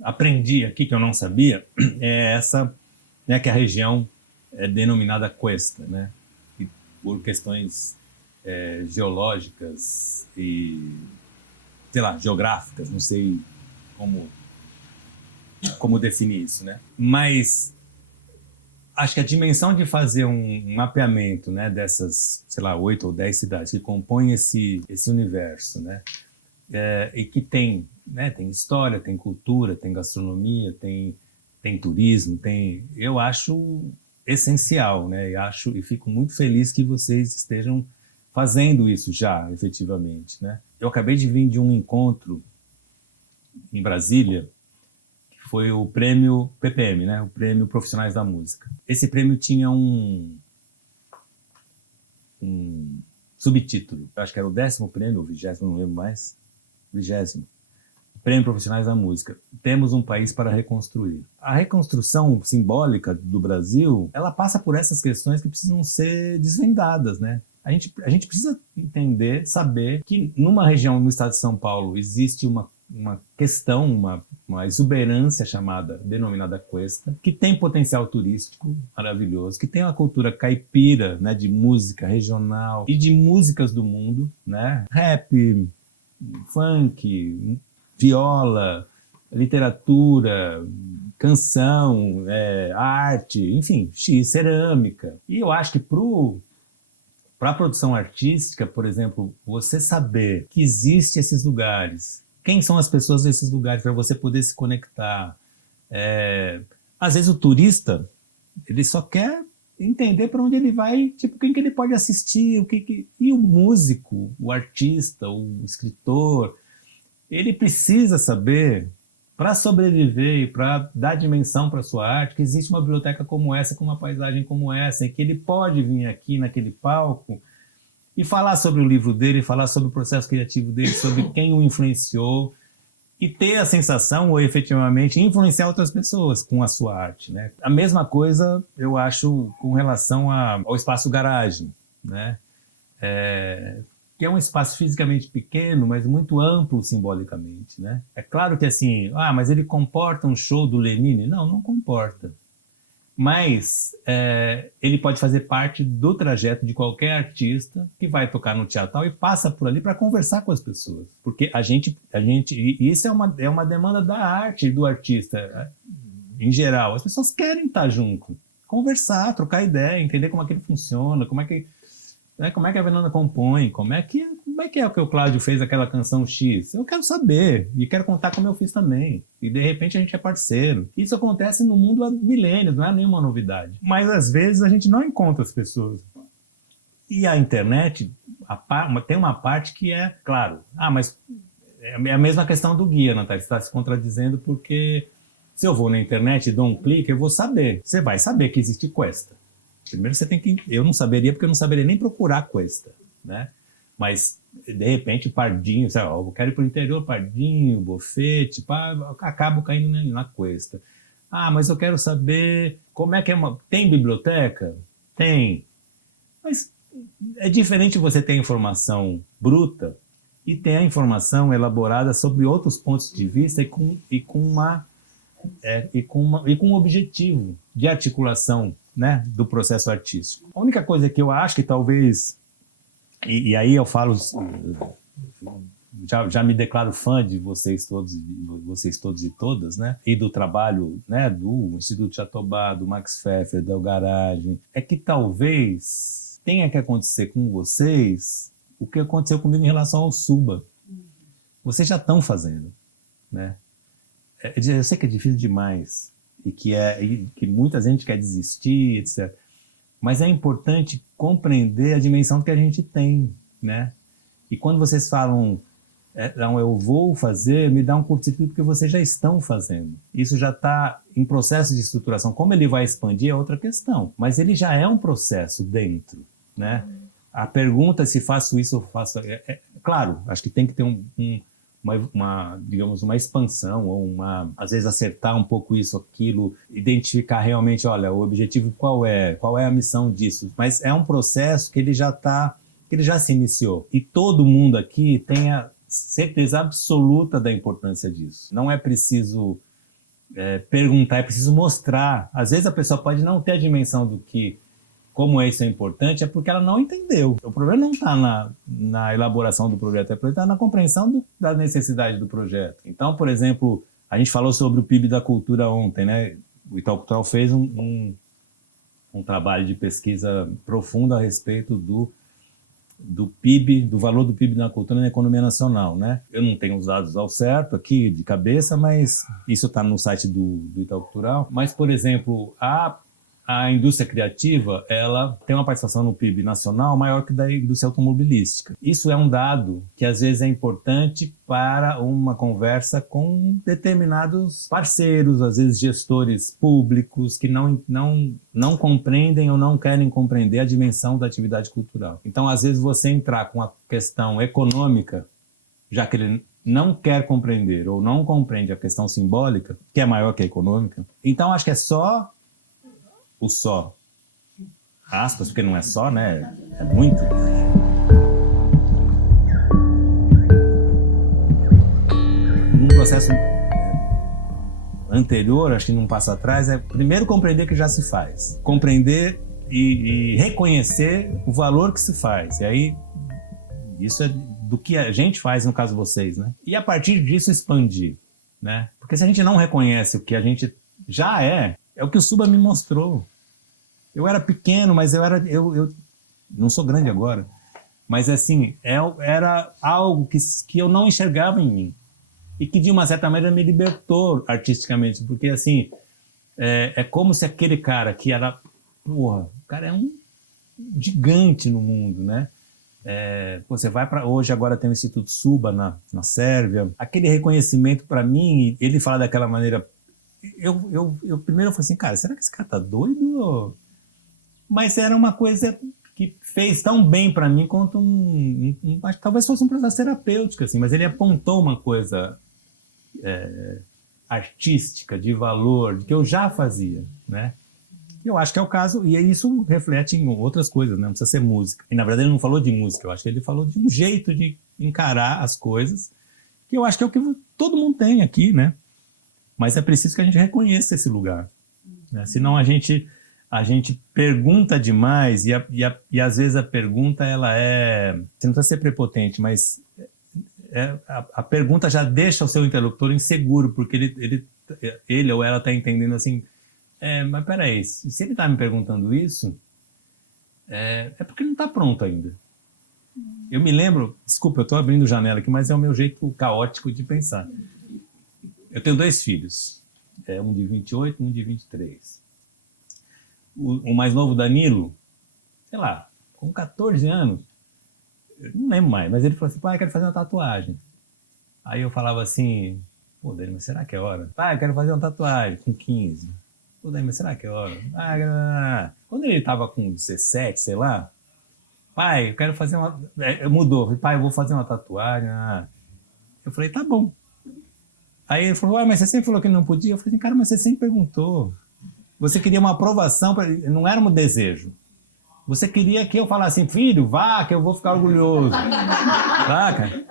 aprendi aqui, que eu não sabia, é essa, né, que a região é denominada Cuesta, né? E por questões geológicas e, sei lá, geográficas, não sei como definir isso, né? Mas acho que a dimensão de fazer um mapeamento, né, dessas, sei lá, 8 ou 10 cidades que compõem esse universo, né, e que tem história, tem cultura, tem gastronomia, tem turismo, eu acho essencial, né, e fico muito feliz que vocês estejam fazendo isso já, efetivamente, né. Eu acabei de vir de um encontro em Brasília, foi o prêmio PPM, né? O Prêmio Profissionais da Música. Esse prêmio tinha um subtítulo, eu acho que era o 10º prêmio, ou 20º, não lembro mais, 20º. Prêmio Profissionais da Música. Temos um país para reconstruir. A reconstrução simbólica do Brasil, ela passa por essas questões que precisam ser desvendadas, né? A gente precisa entender, saber que numa região, no estado de São Paulo, existe uma questão, uma exuberância denominada Cuesta, que tem potencial turístico maravilhoso, que tem uma cultura caipira, né, de música regional e de músicas do mundo, né, rap, funk, viola, literatura, canção, arte, enfim, cerâmica. E eu acho que para a produção artística, por exemplo, você saber que existem esses lugares, quem são as pessoas desses lugares, para você poder se conectar. Às vezes o turista, ele só quer entender para onde ele vai, tipo, quem que ele pode assistir, e o músico, o artista, o escritor, ele precisa saber, para sobreviver e para dar dimensão para a sua arte, que existe uma biblioteca como essa, com uma paisagem como essa, e que ele pode vir aqui naquele palco e falar sobre o livro dele, falar sobre o processo criativo dele, sobre quem o influenciou, e ter a sensação, ou efetivamente influenciar outras pessoas com a sua arte, né? A mesma coisa eu acho com relação ao espaço garagem, né? Que é um espaço fisicamente pequeno, mas muito amplo simbolicamente, né? É claro que assim, mas ele comporta um show do Lenine? Não, não comporta. Mas ele pode fazer parte do trajeto de qualquer artista que vai tocar no teatro e passa por ali para conversar com as pessoas. Porque e isso é uma demanda da arte e do artista em geral. As pessoas querem estar junto, conversar, trocar ideia, entender como é que ele funciona, como é que a Fernanda compõe, como é que é o que o Cláudio fez aquela canção X. Eu quero saber e quero contar como eu fiz também. E de repente a gente é parceiro. Isso acontece no mundo há milênios, não é nenhuma novidade. Mas às vezes a gente não encontra as pessoas. E a internet tem uma parte que é, claro, mas é a mesma questão do guia, Natália, você está se contradizendo porque se eu vou na internet e dou um clique, eu vou saber. Você vai saber que existe Cuesta. Primeiro você tem que... Eu não saberia porque eu não saberia nem procurar Cuesta, né? Mas, de repente, Pardinho, sabe, eu quero ir para o interior, Pardinho, Bofete, acabo caindo na Cuesta. Mas eu quero saber como é que tem biblioteca? Tem. Mas é diferente você ter informação bruta e ter a informação elaborada sobre outros pontos de vista e com um objetivo de articulação, né, do processo artístico. A única coisa que eu acho que talvez, e aí eu falo, já me declaro fã de vocês todos e todas, né, e do trabalho, né, do Instituto Jatobá, do Max Pfeffer, da Garagem, é que talvez tenha que acontecer com vocês o que aconteceu comigo em relação ao Suba. Vocês já estão fazendo, né? Eu sei que é difícil demais e que muita gente quer desistir, etc. Mas é importante compreender a dimensão que a gente tem, né? E quando vocês falam, não, eu vou fazer, me dá um curto-circuito porque vocês já estão fazendo. Isso já está em processo de estruturação. Como ele vai expandir é outra questão, mas ele já é um processo dentro, né? A pergunta se faço isso ou faço... Claro, acho que tem que ter digamos, uma expansão, ou às vezes acertar um pouco isso, aquilo, identificar realmente, olha, o objetivo qual é a missão disso, mas é um processo que ele já se iniciou, e todo mundo aqui tem a certeza absoluta da importância disso. Não é preciso perguntar, é preciso mostrar. Às vezes a pessoa pode não ter a dimensão do que como isso é importante, é porque ela não entendeu. O problema não está na elaboração do projeto, é está na compreensão da necessidade do projeto. Então, por exemplo, a gente falou sobre o PIB da cultura ontem, né? O Itaú Cultural fez um trabalho de pesquisa profunda a respeito do PIB, do valor do PIB na cultura na economia nacional, né? Eu não tenho os dados ao certo aqui de cabeça, mas isso está no site do Itaú Cultural. Mas, por exemplo, a indústria criativa, ela tem uma participação no PIB nacional maior que da indústria automobilística. Isso é um dado que às vezes é importante para uma conversa com determinados parceiros, às vezes gestores públicos que não compreendem ou não querem compreender a dimensão da atividade cultural. Então, às vezes, você entrar com a questão econômica, já que ele não quer compreender ou não compreende a questão simbólica, que é maior que a econômica, então acho que é só aspas, porque não é só, né? É muito. processo anterior, acho que num passo atrás, é primeiro compreender que já se faz. Compreender e reconhecer o valor que se faz. E aí, isso é do que a gente faz, no caso de vocês, né? E a partir disso expandir, né? Porque se a gente não reconhece o que a gente já é o que o Suba me mostrou. Eu era pequeno, mas eu não sou grande agora, mas assim, era algo que eu não enxergava em mim e que de uma certa maneira me libertou artisticamente, porque assim, é como se aquele cara que era, porra, o cara é um gigante no mundo, né? Você vai para hoje, agora tem o Instituto Suba na Sérvia, aquele reconhecimento para mim, ele fala daquela maneira, eu primeiro falei assim, cara, será que esse cara tá doido? Mas era uma coisa que fez tão bem para mim quanto acho que talvez fosse um processo terapêutico, assim, mas ele apontou uma coisa artística, de valor, que eu já fazia, né? Eu acho que é o caso, e isso reflete em outras coisas, né? Não precisa ser música. E na verdade ele não falou de música, eu acho que ele falou de um jeito de encarar as coisas, que eu acho que é o que todo mundo tem aqui, né? Mas é preciso que a gente reconheça esse lugar, né? Senão a gente pergunta demais e às vezes a pergunta, você não precisa ser prepotente, mas a pergunta já deixa o seu interlocutor inseguro, porque ele ou ela está entendendo assim, mas peraí, se ele está me perguntando isso, é porque ele não está pronto ainda. Eu me lembro, desculpa, eu estou abrindo janela aqui, mas é o meu jeito caótico de pensar. Eu tenho 2 filhos, um de 28 e um de 23. O mais novo, Danilo, sei lá, com 14 anos, eu não lembro mais, mas ele falou assim, pai, eu quero fazer uma tatuagem. Aí eu falava assim, pô, Danilo, mas será que é hora? Pai, eu quero fazer uma tatuagem, com 15. Pô, Danilo, mas será que é hora? Quando ele estava com 17, sei lá, pai, eu quero fazer uma... Mudou, pai, eu vou fazer uma tatuagem. Eu falei, tá bom. Aí ele falou, mas você sempre falou que não podia? Eu falei, cara, mas você sempre perguntou. Você queria uma aprovação, não era um desejo. Você queria que eu falasse assim, filho, vá, que eu vou ficar orgulhoso. Vá, cara.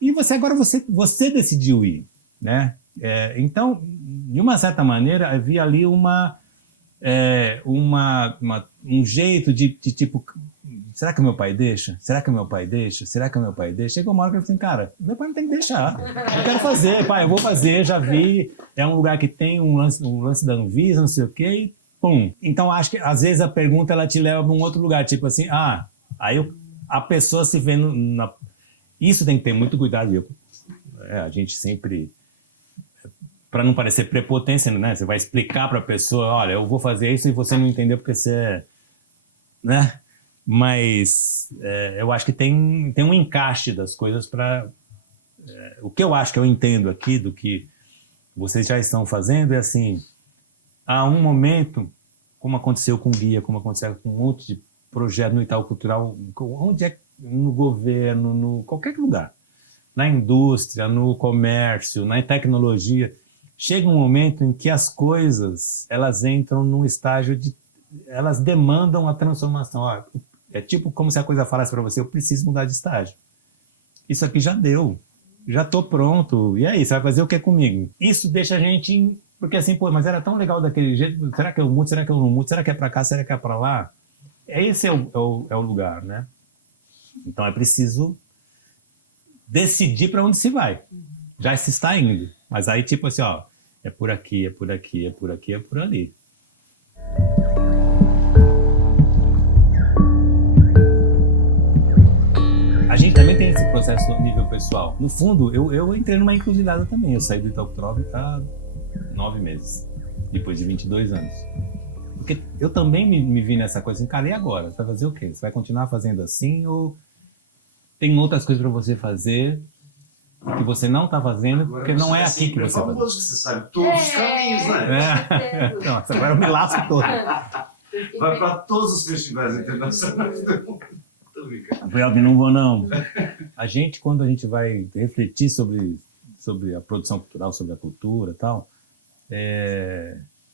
E agora você decidiu ir, né? Então, de uma certa maneira, havia ali um jeito de tipo, será que meu pai deixa? Será que meu pai deixa? Será que meu pai deixa? Chegou uma hora que eu falei assim, cara, meu pai não tem que deixar. Eu quero fazer, pai, eu vou fazer, já vi. É um lugar que tem um lance da Anvisa, não sei o quê, e pum. Então, acho que às vezes a pergunta ela te leva para um outro lugar, tipo assim, aí a pessoa se vendo Isso tem que ter muito cuidado. A gente sempre, para não parecer prepotência, né? Você vai explicar para a pessoa, olha, eu vou fazer isso e você não entendeu porque você né? Mas eu acho que tem um encaixe das coisas para... o que eu acho que eu entendo aqui do que vocês já estão fazendo é assim, há um momento, como aconteceu com o Guia, como aconteceu com um monte de projeto no Itaú Cultural, onde é no governo, no qualquer lugar, na indústria, no comércio, na tecnologia, chega um momento em que as coisas elas entram num estágio de... elas demandam a transformação. É tipo como se a coisa falasse para você, eu preciso mudar de estágio. Isso aqui já deu, já estou pronto, e aí, você vai fazer o que comigo? Isso deixa a gente... porque assim, pô, mas era tão legal daquele jeito, será que eu mudo, será que eu não mudo, será que é para cá, será que é para lá? Esse é o lugar, né? Então é preciso decidir para onde se vai. Já se está indo, mas aí tipo assim, é por aqui, é por aqui, é por aqui, é por ali. A gente também tem esse processo no nível pessoal. No fundo, eu entrei numa encruzilhada também. Eu saí do Itaú Cultural há 9 meses, depois de 22 anos. Porque eu também me vi nessa coisa assim, cara, e agora? Você vai fazer o quê? Você vai continuar fazendo assim ou tem outras coisas para você fazer que você não está fazendo porque não é aqui que você vai fazer? Você sabe todos os caminhos, né? Não, agora eu me lasco todo. Vai para todos os festivais internacionais do mundo. Não vou não. Quando a gente vai refletir sobre a produção cultural, sobre a cultura e tal,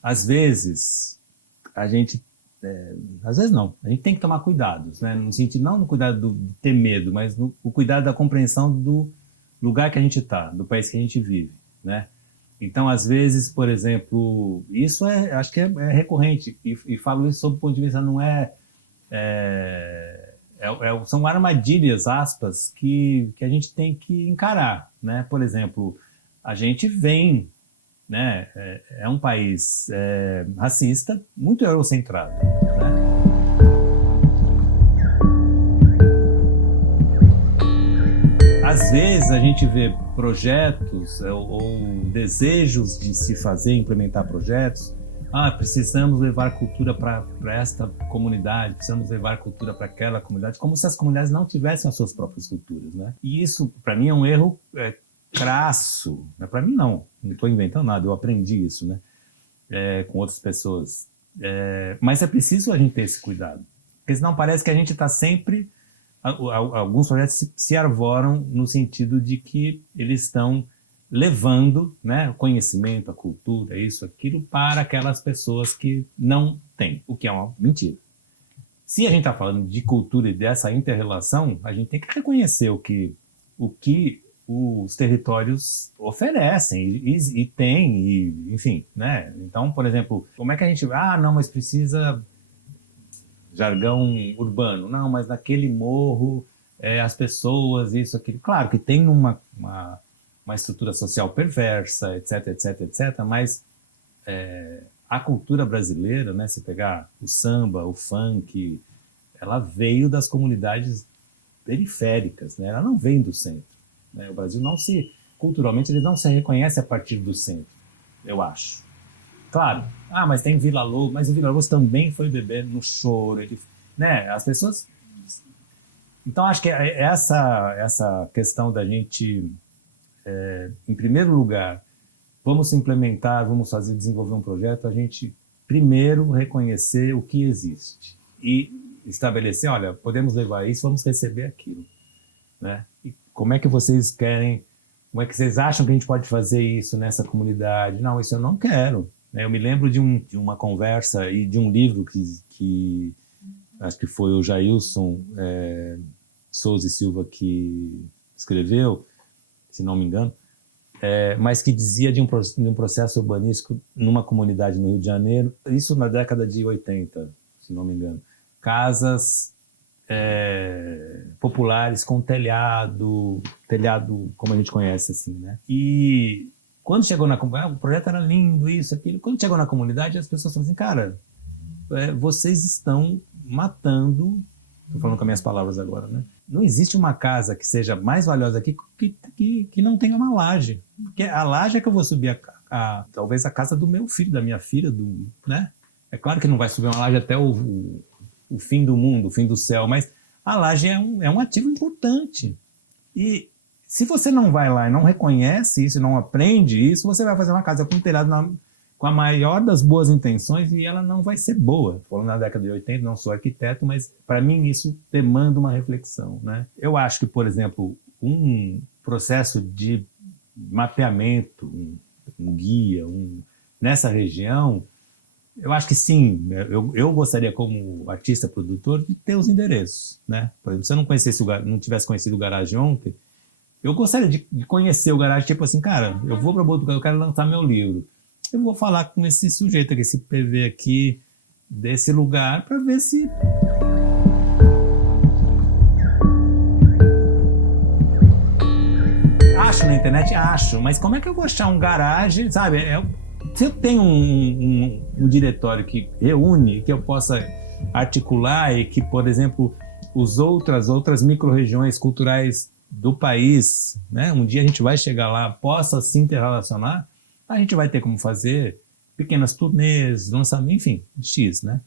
às vezes a gente... às vezes não, a gente tem que tomar cuidados, né? No sentido, não no cuidado de ter medo, mas o cuidado da compreensão lugar que a gente está, do país que a gente vive, né? Então, às vezes, por exemplo, isso acho que é recorrente, e falo isso sob o ponto de vista, não são armadilhas, aspas, que a gente tem que encarar, né? Por exemplo, a gente vem, né? É um país racista, muito eurocentrado, né? Às vezes a gente vê projetos ou desejos de se fazer, implementar projetos. Precisamos levar cultura para esta comunidade, precisamos levar cultura para aquela comunidade, como se as comunidades não tivessem as suas próprias culturas, né? E isso, para mim, é um erro crasso. Para mim, não estou inventando nada, eu aprendi isso, né? Com outras pessoas. Mas é preciso a gente ter esse cuidado, porque senão parece que a gente está sempre... Alguns projetos se arvoram no sentido de que eles estão levando, né, o conhecimento, a cultura, isso, aquilo, para aquelas pessoas que não têm, o que é uma mentira. Se a gente está falando de cultura e dessa inter-relação, a gente tem que reconhecer o que os territórios oferecem e têm, enfim, né? Então, por exemplo, como é que a gente... não, mas precisa... jargão urbano, não, mas naquele morro, as pessoas, isso, aquilo. Claro que tem uma estrutura social perversa, etc, etc, etc, mas a cultura brasileira, né, se pegar o samba, o funk, ela veio das comunidades periféricas, né, ela não vem do centro. Né, o Brasil culturalmente, ele não se reconhece a partir do centro, eu acho. Claro, mas tem Vila Lobos, mas o Vila Lobos também foi beber no choro, né? As pessoas... Então, acho que essa questão da gente, em primeiro lugar, vamos implementar, vamos desenvolver um projeto, a gente primeiro reconhecer o que existe e estabelecer, olha, podemos levar isso, vamos receber aquilo, né? E como é que vocês querem, como é que vocês acham que a gente pode fazer isso nessa comunidade? Não, isso eu não quero. Eu me lembro de uma conversa e de um livro que acho que foi o Jailson Souza e Silva que escreveu, se não me engano, mas que dizia de um processo urbanístico numa comunidade no Rio de Janeiro, isso na década de 80, se não me engano. Casas populares com telhado como a gente conhece, assim, né? E... quando chegou na comunidade, o projeto era lindo, isso, aquilo. Quando chegou na comunidade, as pessoas falaram assim, cara, vocês estão matando... Estou falando com as minhas palavras agora, né? Não existe uma casa que seja mais valiosa aqui que não tenha uma laje. Porque a laje é que eu vou subir talvez a casa do meu filho, da minha filha, né? É claro que não vai subir uma laje até o fim do mundo, o fim do céu, mas a laje é um ativo importante. E... se você não vai lá e não reconhece isso, não aprende isso, você vai fazer uma casa com telhado com a maior das boas intenções e ela não vai ser boa. Falando na década de 80, não sou arquiteto, mas para mim isso demanda uma reflexão, né? Eu acho que, por exemplo, um processo de mapeamento, um guia, nessa região, eu acho que sim, eu gostaria, como artista produtor, de ter os endereços, né? Por exemplo, se eu não tivesse conhecido o Garage ontem, eu gostaria de conhecer o Garage, tipo assim, cara, eu vou para Botucatu, eu quero lançar meu livro. Eu vou falar com esse sujeito aqui, esse PV aqui, desse lugar, para ver se... Acho na internet? Acho, mas como é que eu vou achar um garagem, sabe? Se eu tenho um diretório que reúne, que eu possa articular e que, por exemplo, outras micro-regiões culturais do país, né? Um dia a gente vai chegar lá, possa se interrelacionar, a gente vai ter como fazer pequenas turnês, lançamento, enfim, X, né?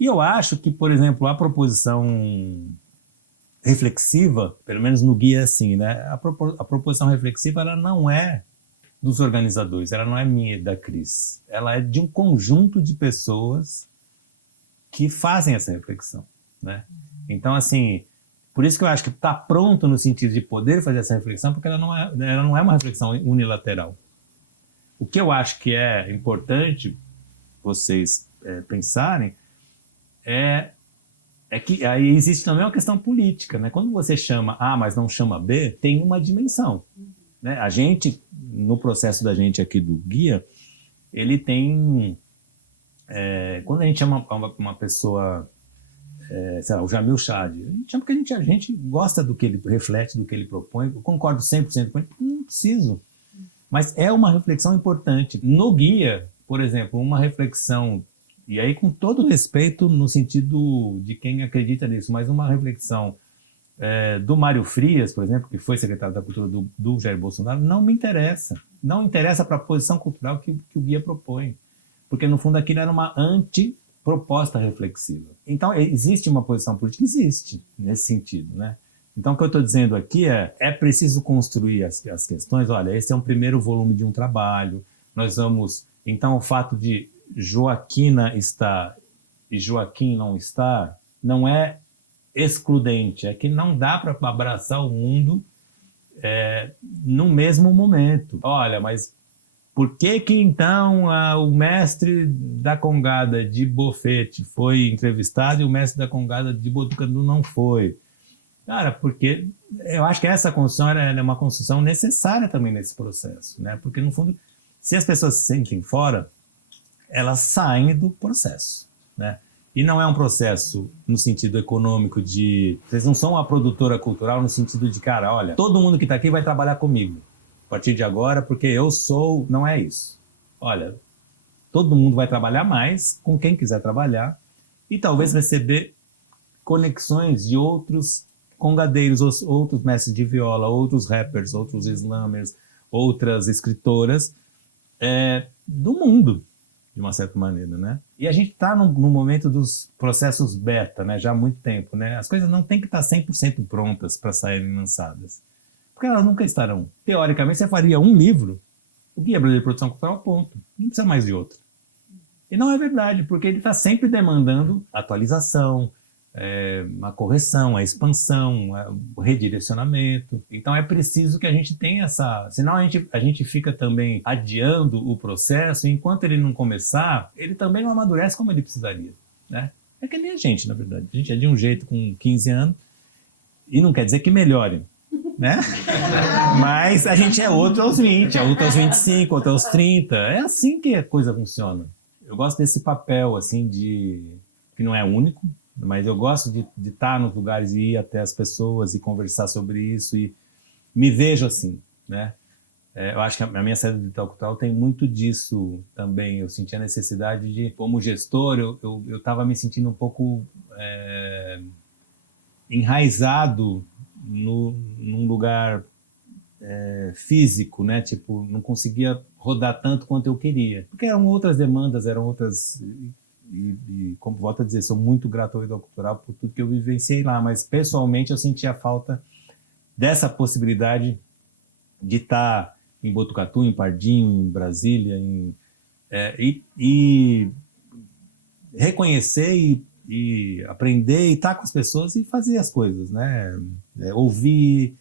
E eu acho que, por exemplo, a proposição reflexiva, pelo menos no guia é assim, né? A proposição reflexiva, ela não é dos organizadores, ela não é minha e da Cris, ela é de um conjunto de pessoas que fazem essa reflexão, né? Então, assim, por isso que eu acho que está pronto no sentido de poder fazer essa reflexão, porque ela não é uma reflexão unilateral. O que eu acho que é importante vocês pensarem é É que aí existe também uma questão política, né? Quando você chama A, mas não chama B, tem uma dimensão, né? A gente, no processo da gente aqui do guia, ele tem... quando a gente chama uma pessoa, sei lá, o Jamil Chad, a gente chama porque a gente gosta do que ele reflete, do que ele propõe, eu concordo 100% com ele, não preciso. Mas é uma reflexão importante. No guia, por exemplo, uma reflexão, e aí com todo respeito no sentido de quem acredita nisso, mas uma reflexão do Mário Frias, por exemplo, que foi secretário da Cultura do Jair Bolsonaro, não me interessa. Não interessa para a posição cultural que o guia propõe. Porque, no fundo, aquilo era uma antiproposta reflexiva. Então, existe uma posição política? Existe, nesse sentido, né? Então, o que eu estou dizendo aqui é preciso construir as questões. Olha, esse é um primeiro volume de um trabalho. Nós vamos... Então, o fato de Joaquina estar e Joaquim não estar não é excludente. É que não dá para abraçar o mundo no mesmo momento. Olha, mas por que então o mestre da Congada de Bofete foi entrevistado e o mestre da Congada de Botucatu não foi? Cara, porque eu acho que essa construção é uma construção necessária também nesse processo, né? Porque, no fundo, se as pessoas se sentem fora, elas saem do processo, né? E não é um processo no sentido econômico de... Vocês não são uma produtora cultural no sentido de, cara, olha, todo mundo que está aqui vai trabalhar comigo a partir de agora, porque eu sou... Não é isso. Olha, todo mundo vai trabalhar mais com quem quiser trabalhar e talvez receber conexões de outros congadeiros, outros mestres de viola, outros rappers, outros slamers, outras escritoras do mundo, de uma certa maneira, né? E a gente está no momento dos processos beta, né? Já há muito tempo, né? As coisas não têm que estar 100% prontas para serem lançadas, porque elas nunca estarão. Teoricamente, você faria um livro, o Guia Brasileiro de Produção Cultural, ponto. Não precisa mais de outro. E não é verdade, porque ele está sempre demandando atualização, a correção, a expansão, o redirecionamento. Então é preciso que a gente tenha essa... Senão a gente fica também adiando o processo, e enquanto ele não começar, ele também não amadurece como ele precisaria, né? É que nem a gente, na verdade. A gente é de um jeito com 15 anos, e não quer dizer que melhore, né? Mas a gente é outro aos 20, outro aos 25, outro aos 30. É assim que a coisa funciona. Eu gosto desse papel, assim, que não é único, mas eu gosto de estar nos lugares e ir até as pessoas e conversar sobre isso, e me vejo assim, né? Eu acho que a minha saída do Itaú Cultural tem muito disso também. Eu senti a necessidade de, como gestor, eu estava me sentindo um pouco enraizado num lugar físico, né? Tipo, não conseguia rodar tanto quanto eu queria, porque eram outras demandas, eram outras... E como volto a dizer, sou muito grato ao Itaú Cultural por tudo que eu vivenciei lá, mas pessoalmente eu senti a falta dessa possibilidade de estar em Botucatu, em Pardinho, em Brasília, e reconhecer e aprender e estar com as pessoas e fazer as coisas, né? Ouvir,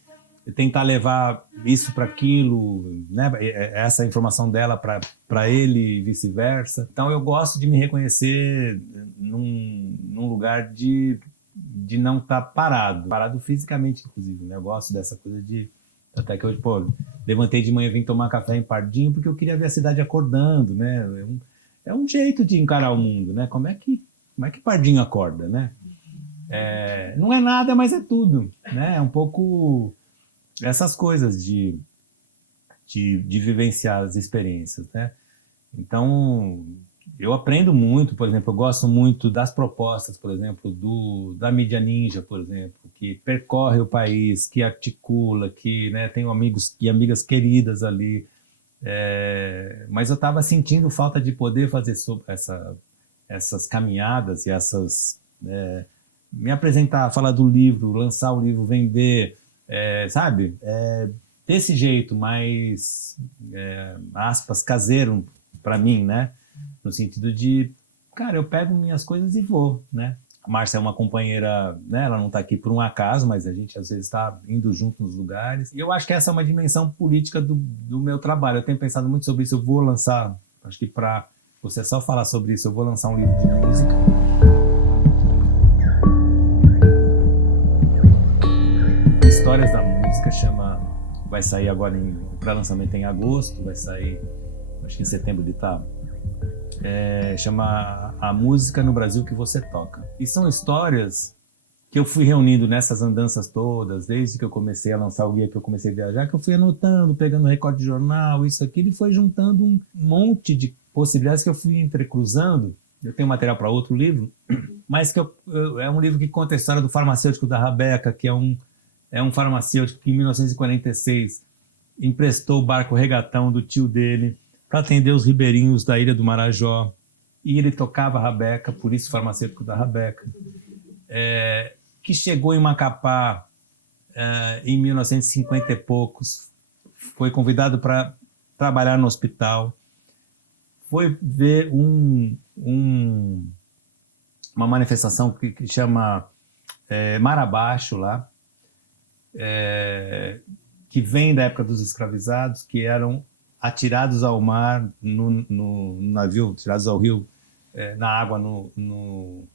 tentar levar isso para aquilo, né? Essa informação dela para ele e vice-versa. Então eu gosto de me reconhecer num lugar de não estar parado fisicamente, inclusive, né? Eu gosto dessa coisa de... Até que hoje, levantei de manhã e vim tomar café em Pardinho porque eu queria ver a cidade acordando, né? É um jeito de encarar o mundo, né? Como é que Pardinho acorda, né? Não é nada, mas é tudo, né? É um pouco... essas coisas de vivenciar as experiências, né? Então, eu aprendo muito, por exemplo, eu gosto muito das propostas, por exemplo, da Mídia Ninja, por exemplo, que percorre o país, que articula, que, né, tenho amigos e amigas queridas ali, mas eu estava sentindo falta de poder fazer essas caminhadas e me apresentar, falar do livro, lançar o livro, vender... sabe? Desse jeito, mais, aspas, caseiro para mim, né? No sentido de, cara, eu pego minhas coisas e vou, né? A Márcia é uma companheira, né? Ela não está aqui por um acaso, mas a gente às vezes está indo junto nos lugares. E eu acho que essa é uma dimensão política do meu trabalho. Eu tenho pensado muito sobre isso. Eu vou lançar, acho que para você só falar sobre isso, eu vou lançar um livro de música. Histórias da Música, vai sair agora o pré-lançamento em agosto, vai sair acho que em setembro de tá. Chama A Música no Brasil que Você Toca. E são histórias que eu fui reunindo nessas andanças todas, desde que eu comecei a lançar o guia, que eu comecei a viajar, que eu fui anotando, pegando recorte de jornal, isso aqui, e foi juntando um monte de possibilidades que eu fui entrecruzando. Eu tenho material para outro livro, mas é um livro que conta a história do farmacêutico da Rabeca, que é um farmacêutico que em 1946 emprestou o barco regatão do tio dele para atender os ribeirinhos da Ilha do Marajó, e ele tocava Rabeca, por isso farmacêutico da Rabeca, que chegou em Macapá em 1950 e poucos, foi convidado para trabalhar no hospital, foi ver uma manifestação que chama Mar Abaixo lá, que vem da época dos escravizados, que eram atirados ao mar, no navio, atirados ao rio, na água,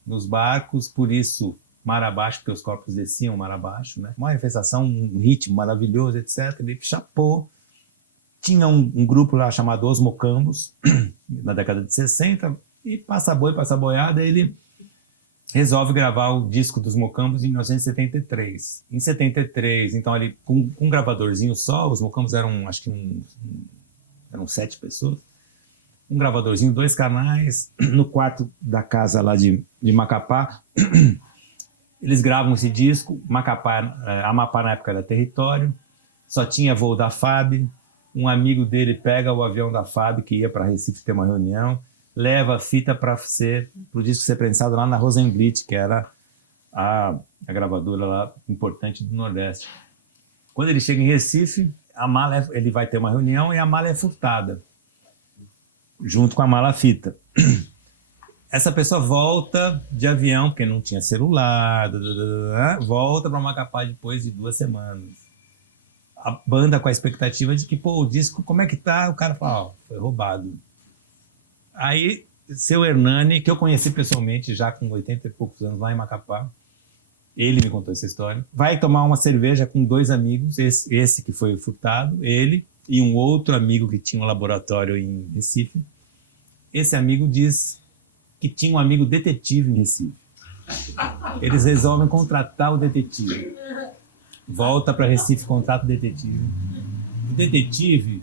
nos barcos, por isso mar abaixo, porque os corpos desciam mar abaixo, né? Uma manifestação, um ritmo maravilhoso, etc. Ele chapou. Tinha um grupo lá chamado Os Mocambos, na década de 60, e passa boi, passa boiada, ele resolve gravar o disco dos Mocambos em 1973. Em 73, então, ele com um gravadorzinho só, os Mocambos eram, acho que eram 7 pessoas, um gravadorzinho, 2 canais, no quarto da casa lá de Macapá. Eles gravam esse disco. Amapá na época era território, só tinha voo da FAB. Um amigo dele pega o avião da FAB, que ia para Recife ter uma reunião, leva a fita para o disco ser prensado lá na Rosenblit, que era a gravadora lá importante do Nordeste. Quando ele chega em Recife, ele vai ter uma reunião e a mala é furtada, junto com a mala-fita. Essa pessoa volta de avião, porque não tinha celular, volta para Macapá depois de 2 semanas. A banda com a expectativa de que, o disco, como é que tá? O cara fala, foi roubado. Aí, seu Hernani, que eu conheci pessoalmente, já com 80 e poucos anos, lá em Macapá, ele me contou essa história, vai tomar uma cerveja com 2 amigos, esse que foi furtado, ele e um outro amigo que tinha um laboratório em Recife. Esse amigo diz que tinha um amigo detetive em Recife. Eles resolvem contratar o detetive. Volta para Recife, contrata o detetive. O detetive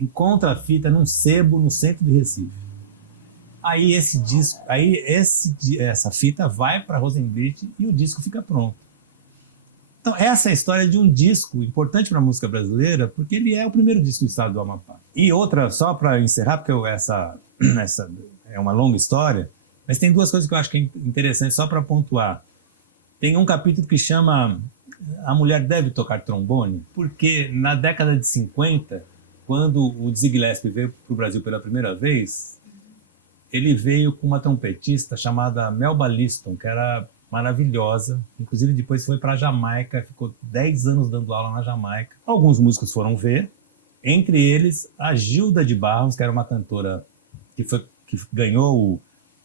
encontra a fita num sebo no centro de Recife. Aí essa fita vai para Rosenblit e o disco fica pronto. Então essa é a história de um disco importante para a música brasileira, porque ele é o primeiro disco do estado do Amapá. E outra, só para encerrar, porque essa é uma longa história, mas tem 2 coisas que eu acho que é interessante só para pontuar. Tem um capítulo que chama A Mulher Deve Tocar Trombone, porque na década de 50, quando o Dizzy Gillespie veio para o Brasil pela primeira vez, ele veio com uma trompetista chamada Melba Liston, que era maravilhosa. Inclusive, depois foi para a Jamaica, ficou 10 anos dando aula na Jamaica. Alguns músicos foram ver, entre eles a Gilda de Barros, que era uma cantora que ganhou o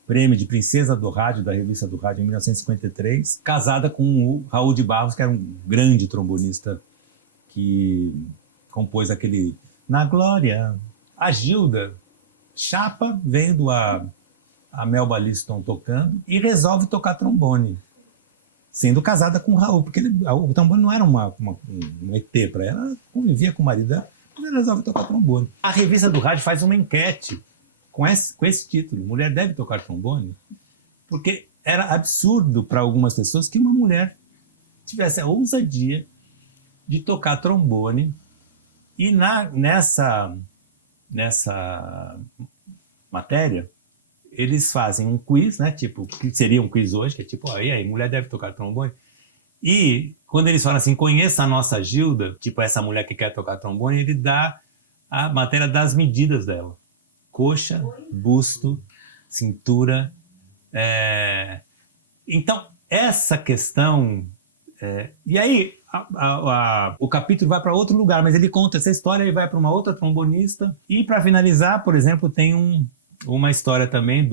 prêmio de Princesa do Rádio, da Revista do Rádio, em 1953, casada com o Raul de Barros, que era um grande trombonista que compôs aquele Na Glória. A Gilda chapa vendo a Melba Liston tocando e resolve tocar trombone, sendo casada com o Raul, porque o trombone não era um ET para ela, ela convivia com o marido dela, mas ela resolve tocar trombone. A Revista do Rádio faz uma enquete com esse título, Mulher Deve Tocar Trombone, porque era absurdo para algumas pessoas que uma mulher tivesse a ousadia de tocar trombone. E nessa matéria, eles fazem um quiz, né? Tipo, que seria um quiz hoje, que é tipo, e aí, mulher deve tocar trombone? E quando eles falam assim, conheça a nossa Gilda, tipo, essa mulher que quer tocar trombone, ele dá a matéria das medidas dela. Coxa, busto, cintura. Então, essa questão... e aí, o capítulo vai para outro lugar, mas ele conta essa história e vai para uma outra trombonista. E, para finalizar, por exemplo, tem uma história também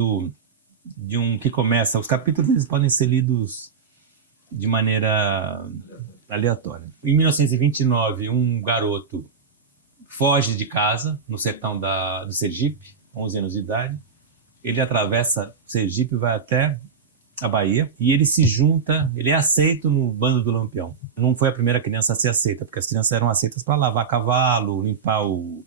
de um que começa... Os capítulos eles podem ser lidos de maneira aleatória. Em 1929, um garoto foge de casa, no sertão do Sergipe, 11 anos de idade. Ele atravessa o Sergipe, vai até a Bahia, e ele se junta, ele é aceito no bando do Lampião. Não foi a primeira criança a ser aceita, porque as crianças eram aceitas para lavar cavalo, limpar o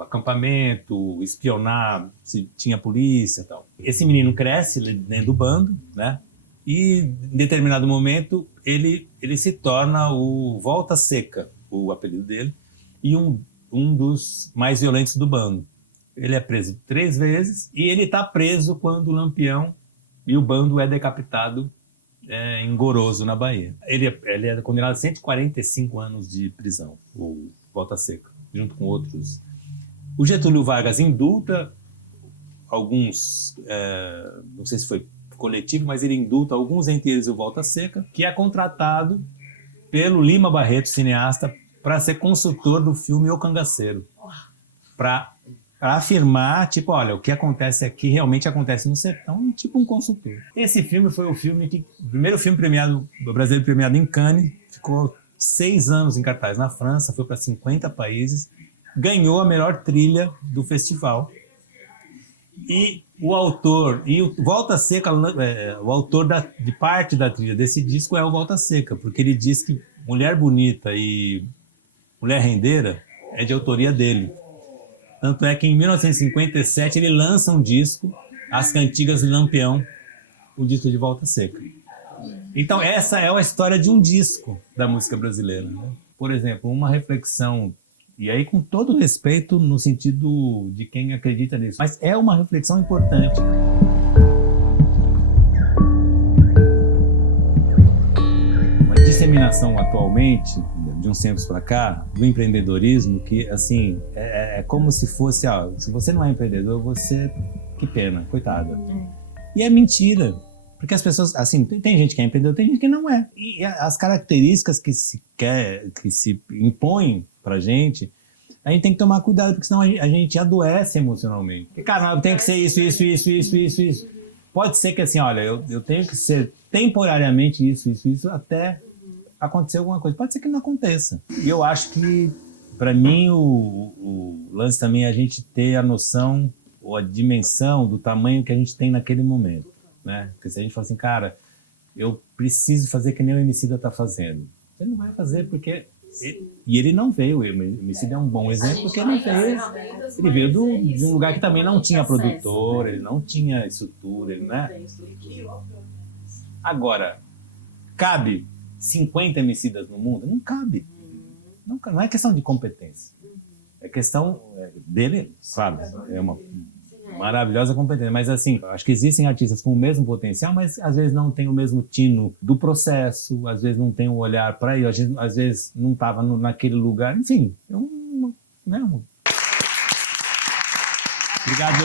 acampamento, espionar se tinha polícia e tal. Esse menino cresce dentro do bando, né? E em determinado momento ele se torna o Volta Seca, o apelido dele, e um dos mais violentos do bando. Ele é preso 3 vezes e ele está preso quando o Lampião e o bando é decapitado em Goroso, na Bahia. Ele é condenado a 145 anos de prisão, o Volta Seca, junto com outros. O Getúlio Vargas indulta alguns, não sei se foi coletivo, mas ele indulta alguns, entre eles o Volta Seca, que é contratado pelo Lima Barreto, cineasta, para ser consultor do filme O Cangaceiro, para afirmar, tipo, olha, o que acontece aqui realmente acontece no sertão, tipo um consultor. Esse filme foi o primeiro filme brasileiro premiado em Cannes, ficou 6 anos em cartaz na França, foi para 50 países, ganhou a melhor trilha do festival. E o autor, o Volta Seca, o autor de parte da trilha desse disco é o Volta Seca, porque ele diz que Mulher Bonita e Mulher Rendeira é de autoria dele. Tanto é que em 1957 ele lança um disco, As Cantigas de Lampião, o disco de Volta Seca. Então essa é a história de um disco da música brasileira, né? Por exemplo, uma reflexão, e aí com todo respeito no sentido de quem acredita nisso, mas é uma reflexão importante. Uma disseminação atualmente, de uns tempos para cá, do empreendedorismo, que assim, é como se fosse, se você não é empreendedor, que pena, coitada. E é mentira, porque as pessoas, assim, tem gente que é empreendedor, tem gente que não é. E as características que se impõem pra gente, a gente tem que tomar cuidado, porque senão a gente adoece emocionalmente. Porque, cara, tem que ser isso. Pode ser que assim, olha, eu tenho que ser temporariamente isso, até acontecer alguma coisa. Pode ser que não aconteça. E eu acho que, para mim, o lance também é a gente ter a noção ou a dimensão do tamanho que a gente tem naquele momento, né? Porque se a gente fala assim, cara, eu preciso fazer que nem o Emicida está fazendo. Ele não vai fazer porque... E ele não veio, o Emicida é um bom exemplo, porque ele veio de um lugar que também não tinha produtor, ele não tinha estrutura, né? Agora, cabe 50 Emicidas no mundo? Não cabe. Não é questão de competência. É questão dele, claro, é uma maravilhosa competência. Mas assim, acho que existem artistas com o mesmo potencial, mas às vezes não tem o mesmo tino do processo, às vezes não tem um olhar para ir, às vezes não estava naquele lugar. Enfim, Obrigado.